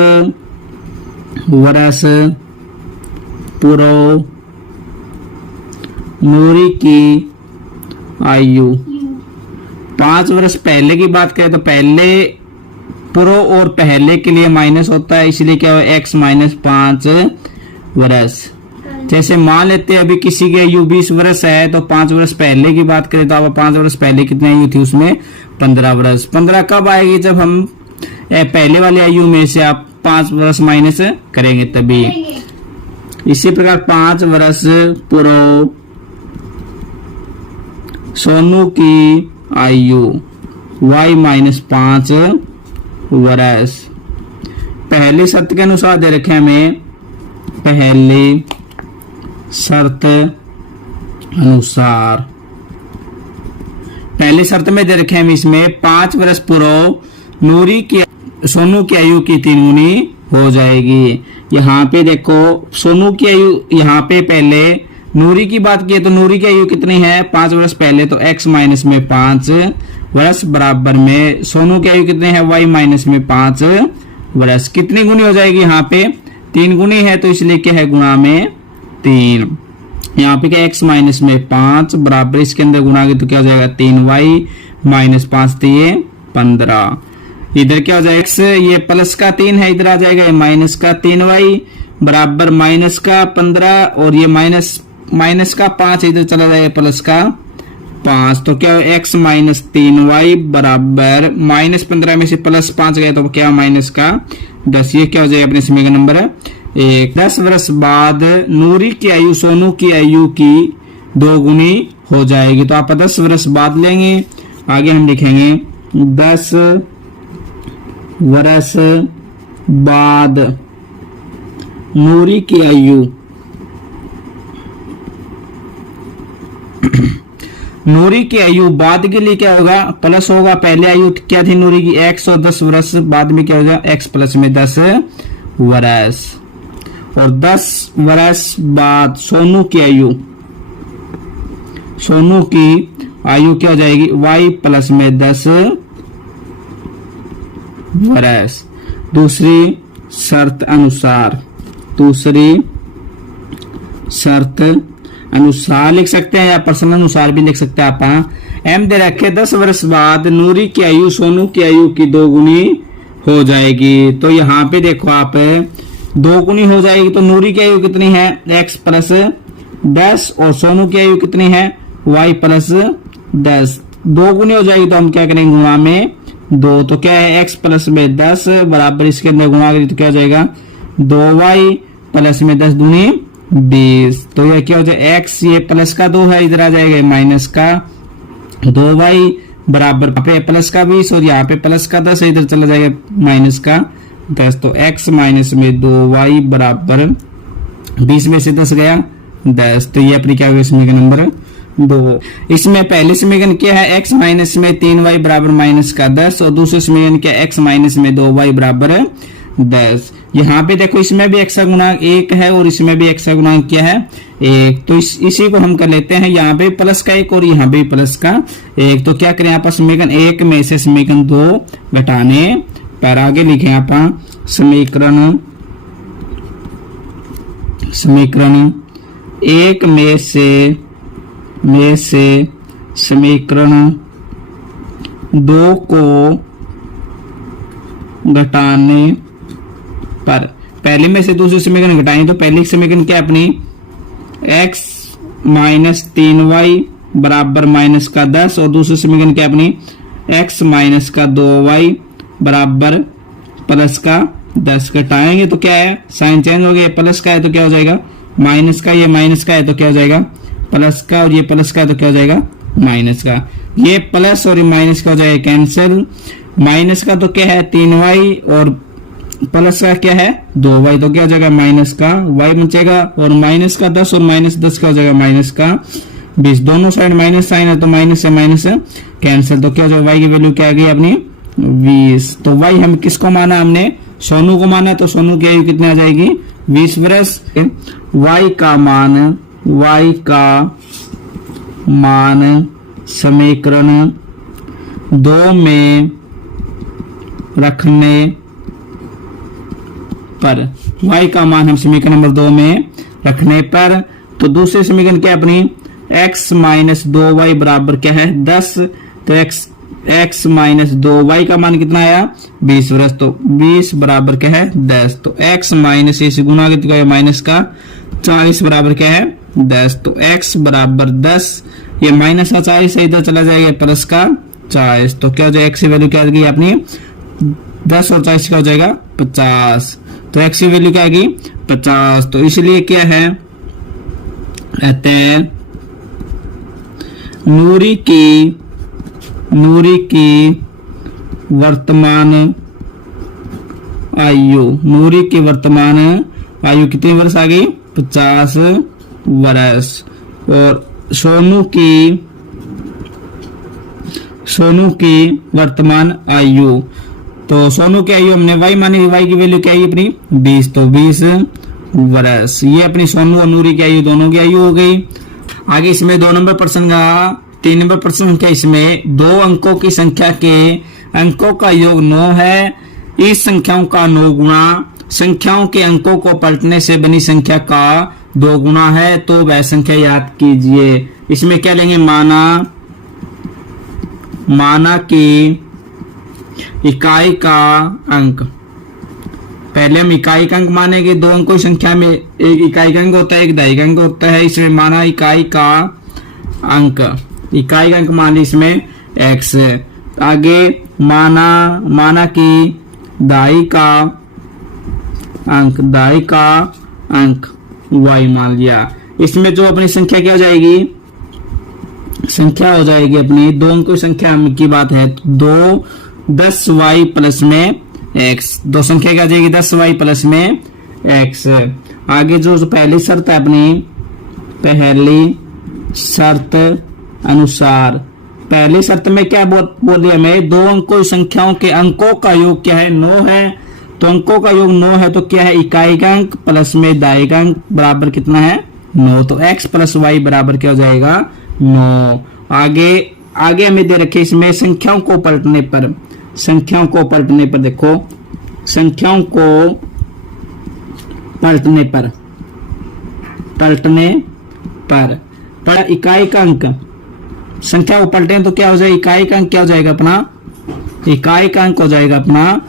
वर्ष पूर्व नूरी की आयु। 5 वर्ष पहले की बात करें तो पहले पूर्व और पहले के लिए माइनस होता है, इसलिए क्या है x माइनस 5 वर्ष। जैसे मान लेते हैं अभी किसी की आयु 20 वर्ष है तो 5 वर्ष पहले की बात करें तो अब 5 वर्ष पहले कितनी आयु थी उसमें 15 वर्ष। 15 कब आएगी? जब हम पहले वाली आयु में से आप 5 वर्ष माइनस करेंगे तभी। इसी प्रकार 5 वर्ष पूर्व सोनू की आयु y माइनस 5 वर्ष। पहली शर्त के अनुसार दे रखे हमें, पहली शर्त अनुसार पहली शर्त में दे रखे हम इसमें 5 वर्ष पूर्व नूरी की सोनू की आयु की 3 गुनी हो जाएगी। यहाँ पे देखो सोनू की आयु, यहाँ पे पहले नूरी की बात की तो नूरी की आयु कितनी है 5 वर्ष पहले, तो x माइनस में 5 वर्ष बराबर में सोनू की आयु कितनी है y माइनस में 5 वर्ष। कितनी गुनी हो जाएगी? यहाँ पे 3 गुनी है तो इसलिए क्या है गुणा में 3। यहाँ पे क्या x माइनस में 5 बराबर इसके अंदर गुणा के तो क्या हो जाएगा 3y माइनस 5 तो ये 15। इधर क्या हो जाएगा x, ये प्लस का 3 है, इधर आ जाएगा माइनस का 3y बराबर माइनस का 15, और ये माइनस का 5 इधर चला जाएगा प्लस का 5। तो क्या x माइनस 3y बराबर माइनस 15 में से प्लस 5 गए तो क्या माइनस का 10। ये क्या हो जाएगा अपने समीकरण नंबर 1। 10 वर्ष बाद नूरी की आयु सोनू की आयु की 2 गुनी हो जाएगी। तो आप 10 वर्ष बाद लेंगे। आगे हम लिखेंगे 10 वर्ष बाद नूरी की आयु नूरी की आयु बाद के लिए क्या होगा प्लस होगा। पहले आयु क्या थी नूरी की x, और 10 वर्ष बाद में क्या होगा x प्लस में 10 वर्ष। और 10 वर्ष बाद सोनू की आयु क्या हो जाएगी y प्लस में 10 वर्ष। दूसरी शर्त अनुसार लिख सकते हैं या प्रश्न अनुसार भी लिख सकते हैं आप। m दे रखे 10 वर्ष बाद नूरी की आयु सोनू की आयु की 2 गुनी हो जाएगी। तो यहाँ पे देखो आप 2 गुनी हो जाएगी तो नूरी की आयु कितनी है x प्लस 10, और सोनू की आयु कितनी है y प्लस 10। 2 गुनी हो जाएगी तो हम क्या करेंगे गुणा में 2। तो क्या है x प्लस में 10 बराबर इसके अंदर गुणा करें तो क्या हो जाएगा 2y प्लस में 10 दूनी 20। तो यह क्या हो जाएगा x, ये प्लस का 2 है इधर आ जाएगा माइनस का 2y बराबर पे प्लस का 20, और यहाँ पे प्लस का 10 है इधर चला जाएगा माइनस का 10। तो x माइनस में 2y बराबर 20 में से 10 गया 10। तो ये अपनी क्या होगी समीकरण नंबर 2। इसमें पहले समीकरण क्या है x माइनस में 3y बराबर माइनस का 10, और दूसरे समीकरण क्या x माइनस में 2y बराबर 10। यहाँ पे देखो इसमें भी x का गुणांक 1 है और इसमें भी x का गुणांक क्या है 1। तो इसी को हम कर लेते हैं, यहाँ पे प्लस का 1 और यहाँ पे प्लस का 1। तो क्या करें आप समीकरण 1 में से समीकरण 2 घटाने पर आगे लिखे आप समीकरण 1 में से में से समीकरण 2 को घटाने पर, पहले में से दूसरे समीकरण घटाएं तो पहली समीकरण क्या है अपनी, x माइनस 3y बराबर माइनस का 10, और दूसरी समीकरण क्या अपनी x माइनस का 2y बराबर प्लस का 10। घटाएंगे तो क्या है, साइन चेंज हो गया, प्लस का है तो क्या हो जाएगा माइनस का, ये माइनस का है तो क्या हो जाएगा प्लस का, और ये प्लस का है तो क्या हो जाएगा माइनस का। ये प्लस और ये माइनस का हो जाएगा कैंसिल। माइनस का तो क्या है 3y और प्लस का क्या है 2y, तो क्या हो जाएगा माइनस का y बचेगा, और माइनस का 10 और माइनस 10 का हो जाएगा माइनस का 20। दोनों साइड माइनस साइन है तो माइनस से माइनस कैंसिल, तो क्या हो जाएगा y की वैल्यू क्या आ गई अपनी 20। तो y हम किसको माना, हमने सोनू को माना, तो सोनू की आयु कितनी आ जाएगी 20 वर्ष। y का मान समीकरण 2 में रखने पर, y का मान हम समीकरण नंबर 2 में रखने पर, तो दूसरे समीकरण क्या अपनी x माइनस 2y बराबर क्या है 10, तो x माइनस 2y का मान कितना आया 20 वर्ष, तो 20 बराबर क्या है 10, तो x माइनस इसे गुना कितना माइनस का 40 बराबर क्या है 10, तो x बराबर 10, ये माइनस का 40 इधर चला जाएगा प्लस का 40, तो क्या हो जाएगा x की वैल्यू क्या आ गई अपनी 10 और 40 का हो जाएगा 50, तो x की वैल्यू क्या आ गई 50। तो इसलिए क्या है कहते हैं नूरी की वर्तमान आयु कितने वर्ष आ गई 50 वर्ष, और सोनू की वर्तमान आयु, तो सोनू की आयु हमने y मानी, y की वैल्यू क्या है अपनी 20, तो 20 वर्ष। ये अपनी सोनू और नूरी की आयु दोनों की आयु हो गई। आगे इसमें 2 नंबर प्रश्न का 3 नंबर प्रश्न क्या, इसमें 2 अंकों की संख्या के अंकों का योग 9 है, इस संख्याओं का 9 गुना संख्याओं के अंकों को पलटने से बनी संख्या का 2 गुना है, तो वह संख्या याद कीजिए। इसमें क्या लेंगे, माना कि इकाई का अंक, पहले हम इकाई का अंक मानेंगे, 2 अंकों की संख्या में एक इकाई का अंक होता है, एक दहाई का अंक होता है, इसमें माना इकाई का अंक मान ली इसमें x। आगे माना कि दहाई का अंक y मान लिया। इसमें जो अपनी संख्या क्या हो जाएगी, संख्या हो जाएगी अपनी 2 अंकों की संख्या की बात है, 10y प्लस में x, 2 संख्या क्या आ जाएगी 10y प्लस में x। आगे जो पहली शर्त है अपनी, पहली शर्त अनुसार, पहली शर्त में क्या बोले हमें 2 अंकों की संख्याओं के अंकों का योग क्या है 9 है, तो अंकों का योग 9 है, तो क्या है इकाई का अंक प्लस में दहाई का अंक बराबर कितना है 9, तो x प्लस वाई बराबर क्या हो जाएगा 9। आगे हमें दे रखे इसमें संख्याओं को पलटने पर देखो, संख्याओं को पलटने पर इकाई का अंक, संख्या को पलटे तो क्या हो जाएगा इकाई का अंक क्या हो जाएगा अपना, इकाई का अंक हो जाएगा अपना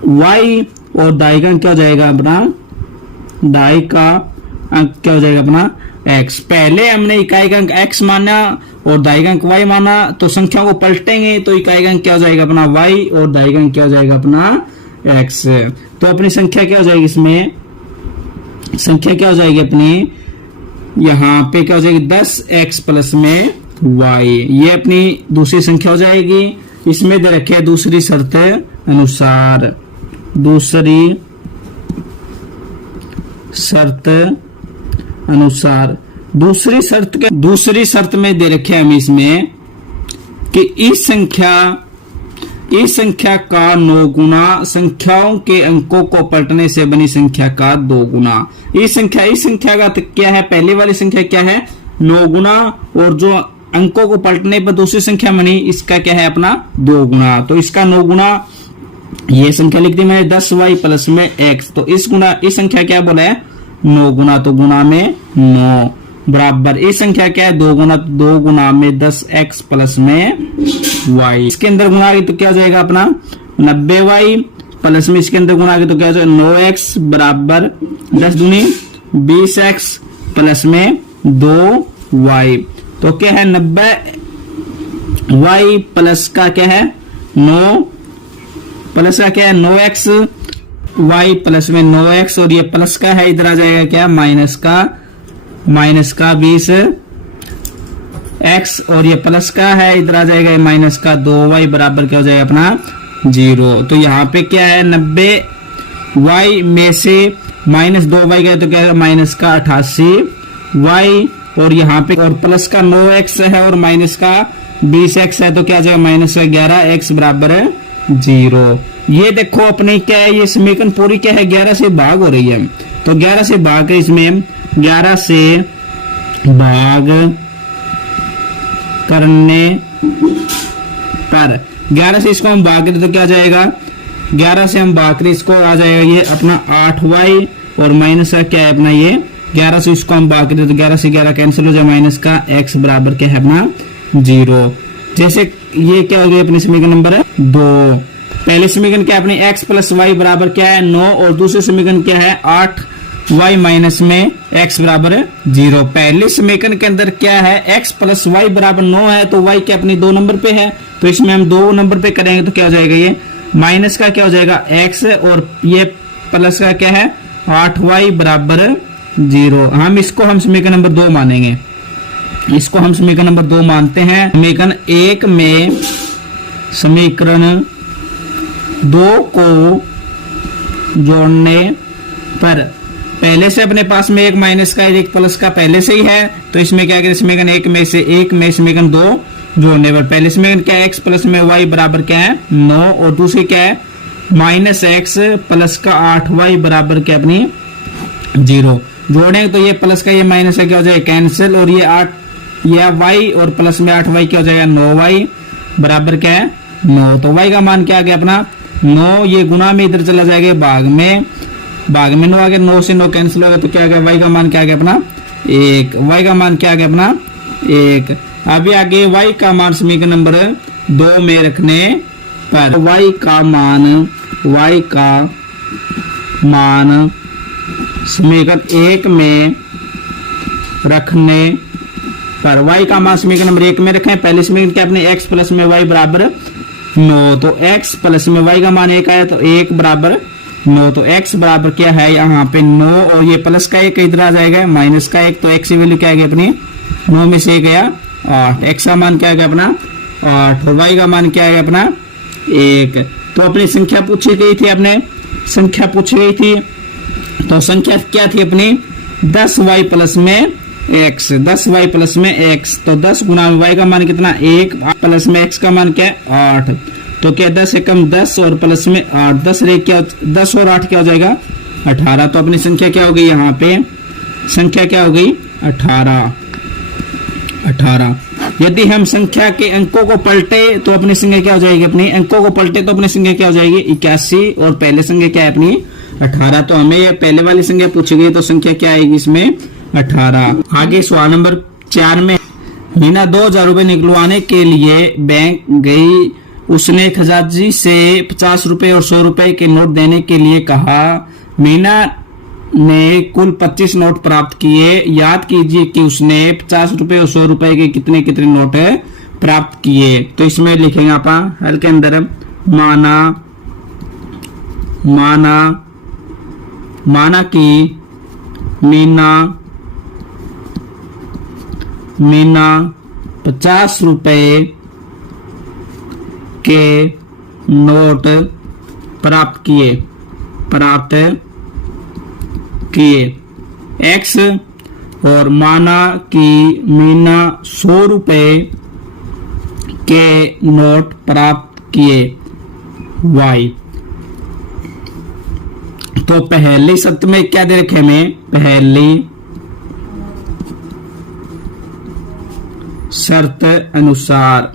y, और दाई का अंक क्या हो जाएगा अपना, दाई का अंक क्या हो जाएगा अपना x। पहले हमने इकाई का अंक x माना और दाई का अंक y माना, तो संख्या को पलटेंगे तो इकाई का अंक क्या हो जाएगा अपना y, और दाई का अंक क्या हो जाएगा अपना x। तो अपनी संख्या क्या हो जाएगी, इसमें संख्या क्या हो जाएगी अपनी, यहाँ पे क्या हो जाएगी 10x प्लस में y, ये अपनी दूसरी संख्या हो जाएगी। इसमें दे रखे दूसरी शर्त अनुसार, दूसरी शर्त में दे रखे हम इसमें कि इस संख्या का 9 गुना संख्याओं के अंकों को पलटने से बनी संख्या का 2 गुना। इस संख्या का क्या है, पहले वाली संख्या क्या है 9 गुना, और जो अंकों को पलटने पर दूसरी संख्या बनी इसका क्या है अपना 2 गुना। तो इसका 9 गुना, ये संख्या लिख दी मैंने 10y प्लस में x, तो इस संख्या क्या बोला है 9 गुना, तो गुना में 9, बराबर ये संख्या क्या है 2 गुना में 10x प्लस में y। इसके अंदर गुना तो क्या हो जाएगा अपना 90y प्लस में इसके अंदर गुना तो क्या हो जाएगा 9x बराबर 10 दूनी 20x प्लस में 2y। तो क्या है 90y प्लस का क्या है 9 प्लस का क्या है 9x y प्लस में 9x और ये प्लस का है इधर आ जाएगा क्या माइनस का 20x और ये प्लस का है इधर आ जाएगा माइनस का 2y बराबर क्या हो जाएगा अपना 0। तो यहाँ पे क्या है 90y में से माइनस 2y गया तो क्या है माइनस का 88y और यहाँ पे और प्लस का 9x है और माइनस का 20x है तो क्या आ जाएगा माइनस का 11x बराबर है 0। ये देखो अपने क्या है ये समीकरण पूरी क्या है 11 से भाग हो रही है। तो 11 से भाग है इसमें 11 से भाग करने पर 11 से इसको हम भाग करें तो क्या आ जाएगा 11 से हम भाग करें इसको आ जाएगा ये अपना 8y और माइनस का क्या है अपना ये 11 से इसको हम भाग करें तो 11 से 11 कैंसिल हो जाए माइनस का x बराबर क्या है अपना 0। जैसे ये क्या हो गया अपने समीकरण नंबर 2। पहले समीकरण क्या है अपने x प्लस वाई बराबर क्या है 9 और दूसरे समीकरण क्या है 8y माइनस में x बराबर 0। पहले समीकरण के अंदर क्या है x प्लस वाई बराबर 9 है तो y क्या अपनी 2 नंबर पे है तो इसमें हम 2 नंबर पे करेंगे तो क्या हो जाएगा ये माइनस का क्या हो जाएगा x और ये प्लस का क्या है 8y बराबर 0। हम इसको हम समीकरण नंबर 2 मानेंगे। इसको हम समीकरण नंबर 2 मानते हैं। समीकरण 1 में समीकरण 2 को जोड़ने पर पहले से अपने पास में एक माइनस का एक प्लस का पहले से ही है तो इसमें क्या करें समीकरण 1 में से 1 में समीकरण 2 जोड़ने पर पहले समीकरण क्या है x प्लस में y बराबर क्या है 9 और दूसरी क्या है माइनस x प्लस का 8y बराबर क्या अपनी 0। जोड़ेंगे तो ये प्लस का ये माइनस का क्या हो जाएगा कैंसिल और ये 8 या y और प्लस में 8y क्या हो जाएगा 9y बराबर क्या है 9। तो y का मान क्या आ गया अपना 9 ये गुना में इधर चला जाएगा भाग में 9 आ गया 9 से 9 कैंसिल हो गया तो क्या आ गया y का मान क्या आ गया अपना 1। y का मान क्या आ गया अपना 1। अभी आगे y का मान समीकरण नंबर 2 में रखने पर y का मान समीकरण 1 में रखने पर y का मान समीकरण नंबर 1 में रखें। पहले समीकरण क्या अपने x प्लस में y बराबर 9 तो x प्लस में y का मान 1 आया तो 1 बराबर 9 तो x बराबर क्या है यहाँ पे 9 और ये प्लस का 1 इधर आ जाएगा माइनस का 1 तो x की वैल्यू क्या आ गई अपनी 9 में से 1 गया 8। x का मान क्या आ गया अपना 8 और y का मान क्या आ गया अपना 1। तो अपनी संख्या पूछी गई थी तो संख्या क्या थी अपनी 10y प्लस में x 10y प्लस में x तो 10 गुना में y का मान कितना 1 प्लस में x का मान क्या है 8 तो क्या 10 से कम 10 और प्लस में 8 10 और 8 क्या हो जाएगा 18। तो अपनी संख्या क्या हो गई यहाँ पे संख्या क्या हो गई 18। यदि हम संख्या के अंकों को पलटे तो अपनी संख्या क्या हो जाएगी अपनी अंकों को पलटे तो अपनी संख्या क्या हो जाएगी 81 और पहले संख्या क्या है अपनी 18। तो हमें ये पहले वाली संख्या पूछी गई तो संख्या क्या आएगी इसमें 18। आगे सवाल नंबर 4 में मीना 2000 रुपए निकलवाने के लिए बैंक गई। उसने खजांची से 50 रुपए और 100 रुपए के नोट देने के लिए कहा। मीना ने कुल 25 नोट प्राप्त किए। याद कीजिए कि उसने 50 रुपए और 100 रुपए के कितने कितने नोट प्राप्त किए। तो इसमें लिखेंगे आप हल के अंदर माना कि मीना 50 रुपए के नोट प्राप्त किए x और माना कि मीना 100 रुपए के नोट प्राप्त किए y। तो पहली शर्त में क्या दे रखे हमें पहली शर्त अनुसार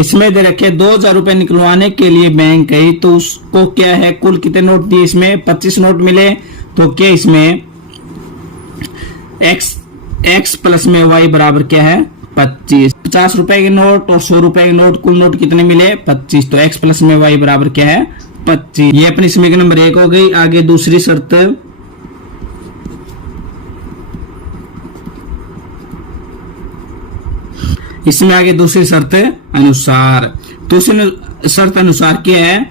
इसमें दे रखे 2000 रुपए निकलवाने के लिए बैंक गई तो उसको क्या है कुल कितने नोट दिए इसमें 25 नोट मिले। तो क्या इसमें x x प्लस में y बराबर क्या है 25। 50 रुपए के नोट और 100 रुपए के नोट, कुल नोट कितने मिले 25। तो x प्लस में y बराबर क्या है 25। ये अपनी समीकरण नंबर 1 हो गई। आगे दूसरी शर्त, इसमें आगे दूसरी शर्त अनुसार, दूसरी शर्त अनुसार क्या है,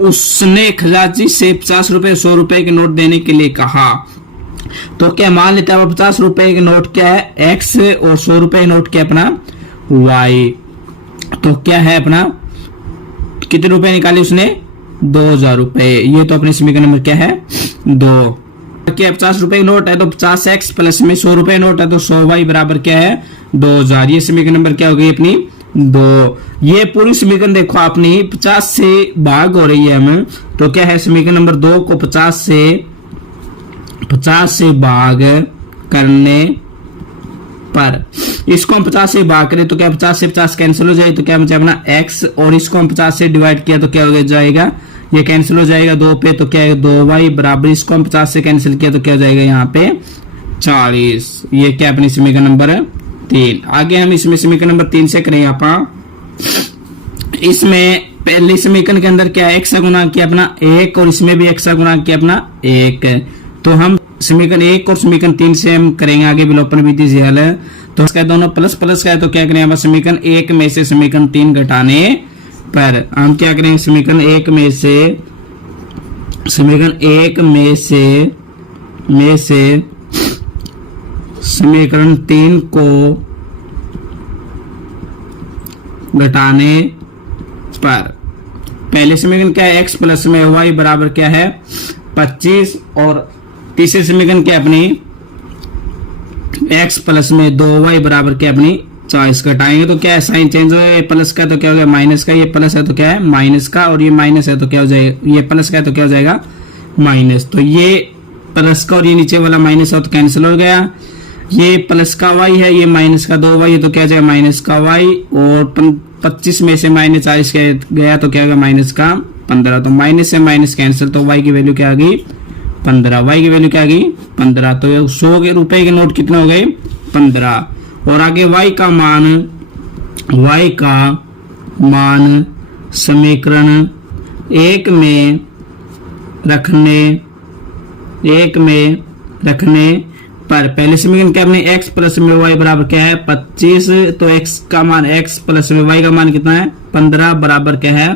उसने खजांची से 50 रुपए 100 रुपए के नोट देने के लिए कहा। तो क्या मान लेते हैं 50 रुपए के नोट क्या है x और 100 रुपए के नोट क्या अपना y। तो क्या है अपना, कितने रुपए निकाले उसने 2000 रुपए। ये तो अपने समीकरण नंबर क्या है 2। क्या 50 रुपए नोट है तो 50x प्लस में 100 रुपए नोट है तो 100y बराबर क्या है 2000। ये समीकरण नंबर क्या हो गई अपनी 2। ये पूरी समीकरण देखो अपनी 50 से भाग हो रही है हमें, तो क्या है समीकरण नंबर 2 को 50 से भाग करने पर, इसको हम 50 से भाग करें तो क्या 50 से 50 कैंसिल हो जाए, तो क्या बचा अपना x, और इसको हम 50 से डिवाइड किया तो क्या हो जाएगा, ये कैंसिल हो जाएगा 2 पे, तो क्या है 2y बराबर, इसको हम 50 से कैंसिल किया तो क्या हो जाएगा यहाँ पे 40। ये क्या अपनी समीकरण नंबर 3। आगे हम इसमें समीकरण नंबर 3 से करेंगे आप। इसमें पहली समीकरण के अंदर क्या है x का गुणा किया अपना 1 और इसमें भी x का गुणा किया अपना 1। तो हम समीकरण 1 और समीकरण 3 से हम करेंगे आगे विलोपन विधि से हल। तो इसका दोनों प्लस प्लस का है तो क्या करेंगे समीकरण 1 में से समीकरण 3 घटाने पर हम क्या करेंगे, समीकरण 1 में से समीकरण 3 को घटाने पर, पहले समीकरण क्या है x प्लस में y बराबर क्या है 25, और तीसरे समीकरण क्या अपनी x प्लस में 2y बराबर क्या अपनी 40। घटाएंगे तो क्या है साइन चेंज हो गया, प्लस का तो क्या हो गया माइनस का, ये प्लस है तो क्या है माइनस का, और ये माइनस है तो क्या हो जाएगा, ये प्लस का है तो क्या हो जाएगा माइनस। तो ये प्लस का और ये नीचे वाला माइनस है तो कैंसिल हो गया। ये प्लस का y है, ये माइनस का 2y है तो क्या जाएगा माइनस का y, और 25 में से माइनस 40 गया तो क्या होगा माइनस का 15। तो माइनस से माइनस कैंसिल, तो y की वैल्यू क्या आ गई 15। y की वैल्यू क्या आ गई 15। तो 100 रुपए के नोट कितने हो गए 15। और आगे y का मान समीकरण 1 में रखने पर, पहले समीकरण क्या अपने x प्लस में y बराबर क्या है 25, तो x का मान x प्लस में y का मान कितना है 15 बराबर क्या है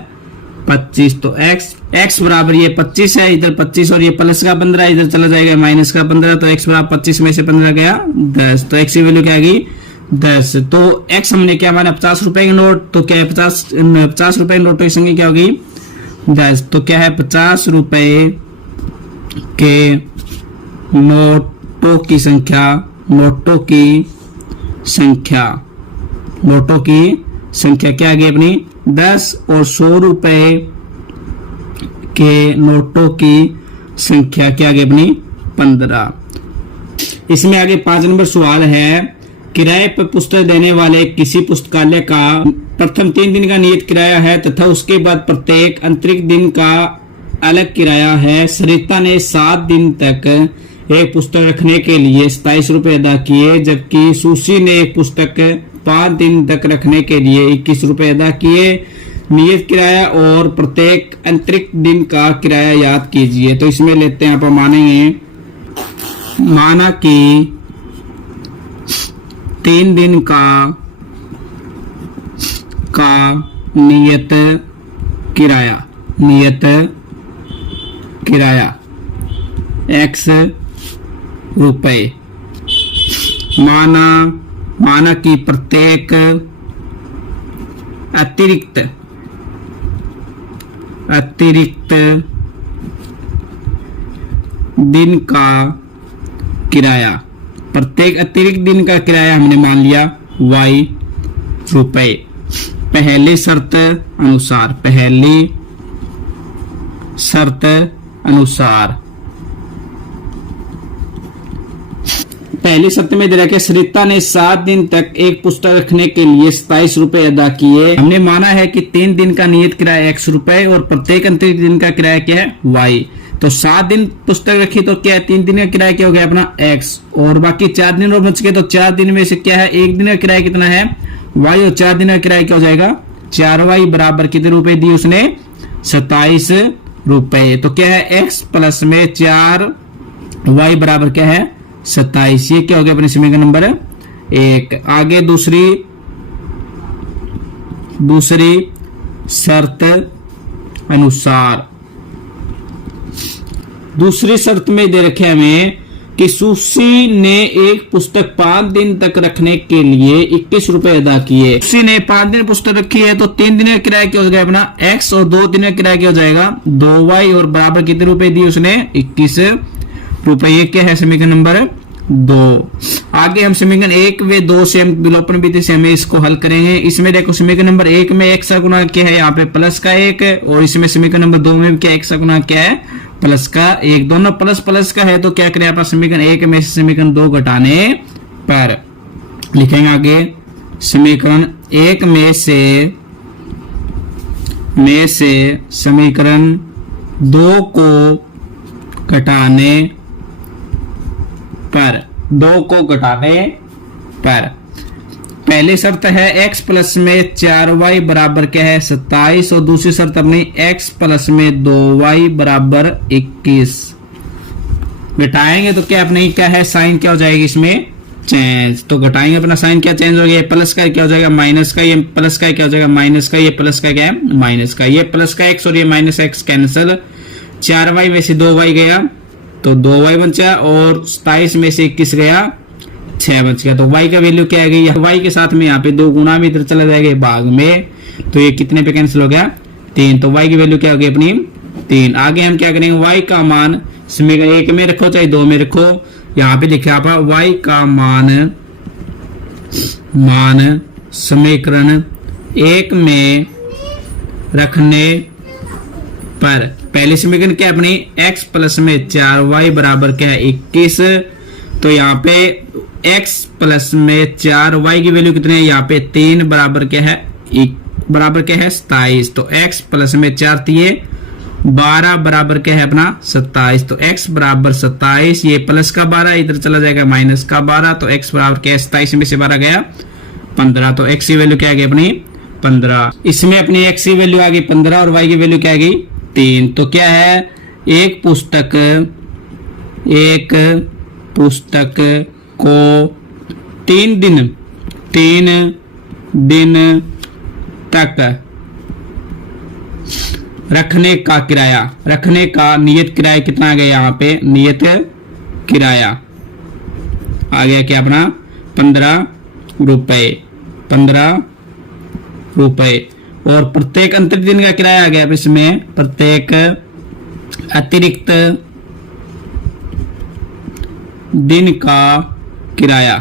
25। तो x बराबर ये 25 है, इधर 25 और ये प्लस का 15 इधर चला जाएगा माइनस का 15, तो x बराबर 25 में से 15 गया 10, तो x की वैल्यू क्या आ गई 10। तो x हमने क्या माना 50 रुपए के नोट, तो क्या है 50 रुपए के नोटों की संख्या क्या होगी 10। तो क्या है 50 रुपए के नोटों की संख्या क्या आ गई अपनी 10, और 100 रुपए के नोटों की संख्या क्या आ गई अपनी 15। इसमें आगे 5 नंबर सवाल है, किराए पर पुस्तक देने वाले किसी पुस्तकालय का प्रथम 3 दिन का नियत किराया है तथा उसके बाद प्रत्येक अतिरिक्त दिन का अलग किराया है। सरिता ने 7 दिन तक एक पुस्तक रखने के लिए 27 रुपए अदा किए, जबकि सुशी ने एक पुस्तक 5 दिन तक रखने के लिए 21 रुपए अदा किए। नियत किराया और प्रत्येक अतिरिक्त दिन का किराया याद कीजिए। तो इसमें लेते हैं आप मानेंगे, माना कि 3 दिन का नियत किराया x रुपए, माना कि प्रत्येक अतिरिक्त दिन का किराया, प्रत्येक अतिरिक्त दिन का किराया हमने मान लिया y रुपए। पहली शर्त अनुसार पहली शर्त में दे रखा है सरिता ने 7 दिन तक एक पुस्तक रखने के लिए 27 रुपए अदा किए। हमने माना है कि 3 दिन का नियत किराया x रुपए और प्रत्येक अतिरिक्त दिन का किराया क्या है y। तो 7 दिन पुस्तक रखी तो क्या है, 3 दिन का किराया क्या हो गया अपना x, और बाकी 4 दिन और बच गए तो 4 दिन में से क्या है, 1 दिन का किराया कितना है y, और 4 दिन का किराया क्या हो जाएगा 4y बराबर कितने रुपए दिए उसने 27 रुपए। तो क्या है x प्लस में 4y बराबर क्या है 27। ये क्या हो गया अपने समीकरण नंबर 1। आगे दूसरी शर्त अनुसार, दूसरी शर्त में दे रखे हमें कि सुशी ने एक पुस्तक 5 दिन तक रखने के लिए 21 रुपए अदा किए। सुशी ने 5 दिन पुस्तक रखी है तो 3 दिन का किराया क्या हो गया अपना x, और 2 दिन का किराया क्या हो जाएगा 2y, और बराबर कितने रुपए दिए उसने 21 रुपए। ये क्या है समीकरण नंबर 2। आगे हम समीकरण 1 व 2 से हम विलोपन विधि से हमें इसको हल करेंगे। इसमें देखो समीकरण नंबर 1 में x का गुणा क्या है यहाँ पे प्लस का 1, और इसमें समीकरण नंबर 2 में क्या x का गुणा क्या है प्लस का 1, दोनों प्लस प्लस का है। तो क्या करें आप समीकरण 1 में से समीकरण 2 घटाने पर लिखेंगे आगे समीकरण 1 में से समीकरण 2 को घटाने पर पहली शर्त है x प्लस में 4y बराबर क्या है 27, और दूसरी शर्त अपनी x प्लस में 2y बराबर 21। घटाएंगे तो क्या अपने क्या है साइन क्या हो जाएगी इसमें चेंज, तो घटाएंगे अपना साइन क्या चेंज हो गया, प्लस का क्या हो जाएगा माइनस का, ये प्लस का क्या हो जाएगा माइनस का, ये प्लस का क्या है माइनस का, ये प्लस का x और ये माइनस x कैंसिल, 4y में से 2y गया तो 2y बचा, और 27 में से 21 गया 6 बच गया। तो y का वैल्यू क्या आ गई, y के साथ में यहाँ पे 2 गुना में इधर चला जाएगा भाग में, तो ये कितने पे कैंसिल हो गया 3, तो y की वैल्यू क्या हो गई अपनी 3। आगे हम क्या करेंगे y का मान समीकरण 1 में रखो चाहे 2 में रखो, यहाँ पे लिखा हुआ y का मान समीकरण 1 में रखने पर पहले समीकरण क्या अपनी x प्लस में 4y बराबर क्या है 21, तो यहाँ पे x प्लस में 4y की वैल्यू कितनी है यहाँ पे 3 बराबर क्या है 27, तो x प्लस में 4 दिए 12 बराबर क्या है अपना 27, तो x बराबर 27, ये प्लस का 12 इधर चला जाएगा माइनस का 12, तो x बराबर क्या है 27 में से 12 गया 15, तो x की वैल्यू क्या आ गई अपनी 15। इसमें अपनी x की वैल्यू आ गई 15 और y की वैल्यू क्या आ गई 3। तो क्या है एक पुस्तक को 3 दिन तक रखने का नियत किराया कितना आ गया यहाँ पे, नियत किराया आ गया क्या अपना 15 रुपए, और प्रत्येक अंतरिक्त दिन का किराया आ गया इसमें, प्रत्येक अतिरिक्त दिन का किराया,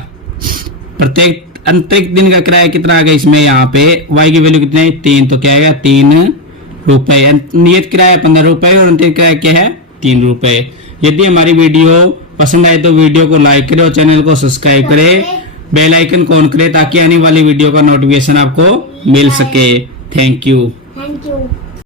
प्रत्येक अंतरिक्त दिन का किराया कितना आ गया इसमें यहाँ पे y की वैल्यू कितनी है 3, तो क्या आएगा 3 रुपए। नियत किराया 15 रुपए और अंतरिक्त किराया क्या है 3 रुपए। यदि हमारी वीडियो पसंद आए तो वीडियो को लाइक करें और चैनल को सब्सक्राइब करें, बेल आइकन को ऑन करें ताकि आने वाली वीडियो का नोटिफिकेशन आपको मिल सके। Thank you.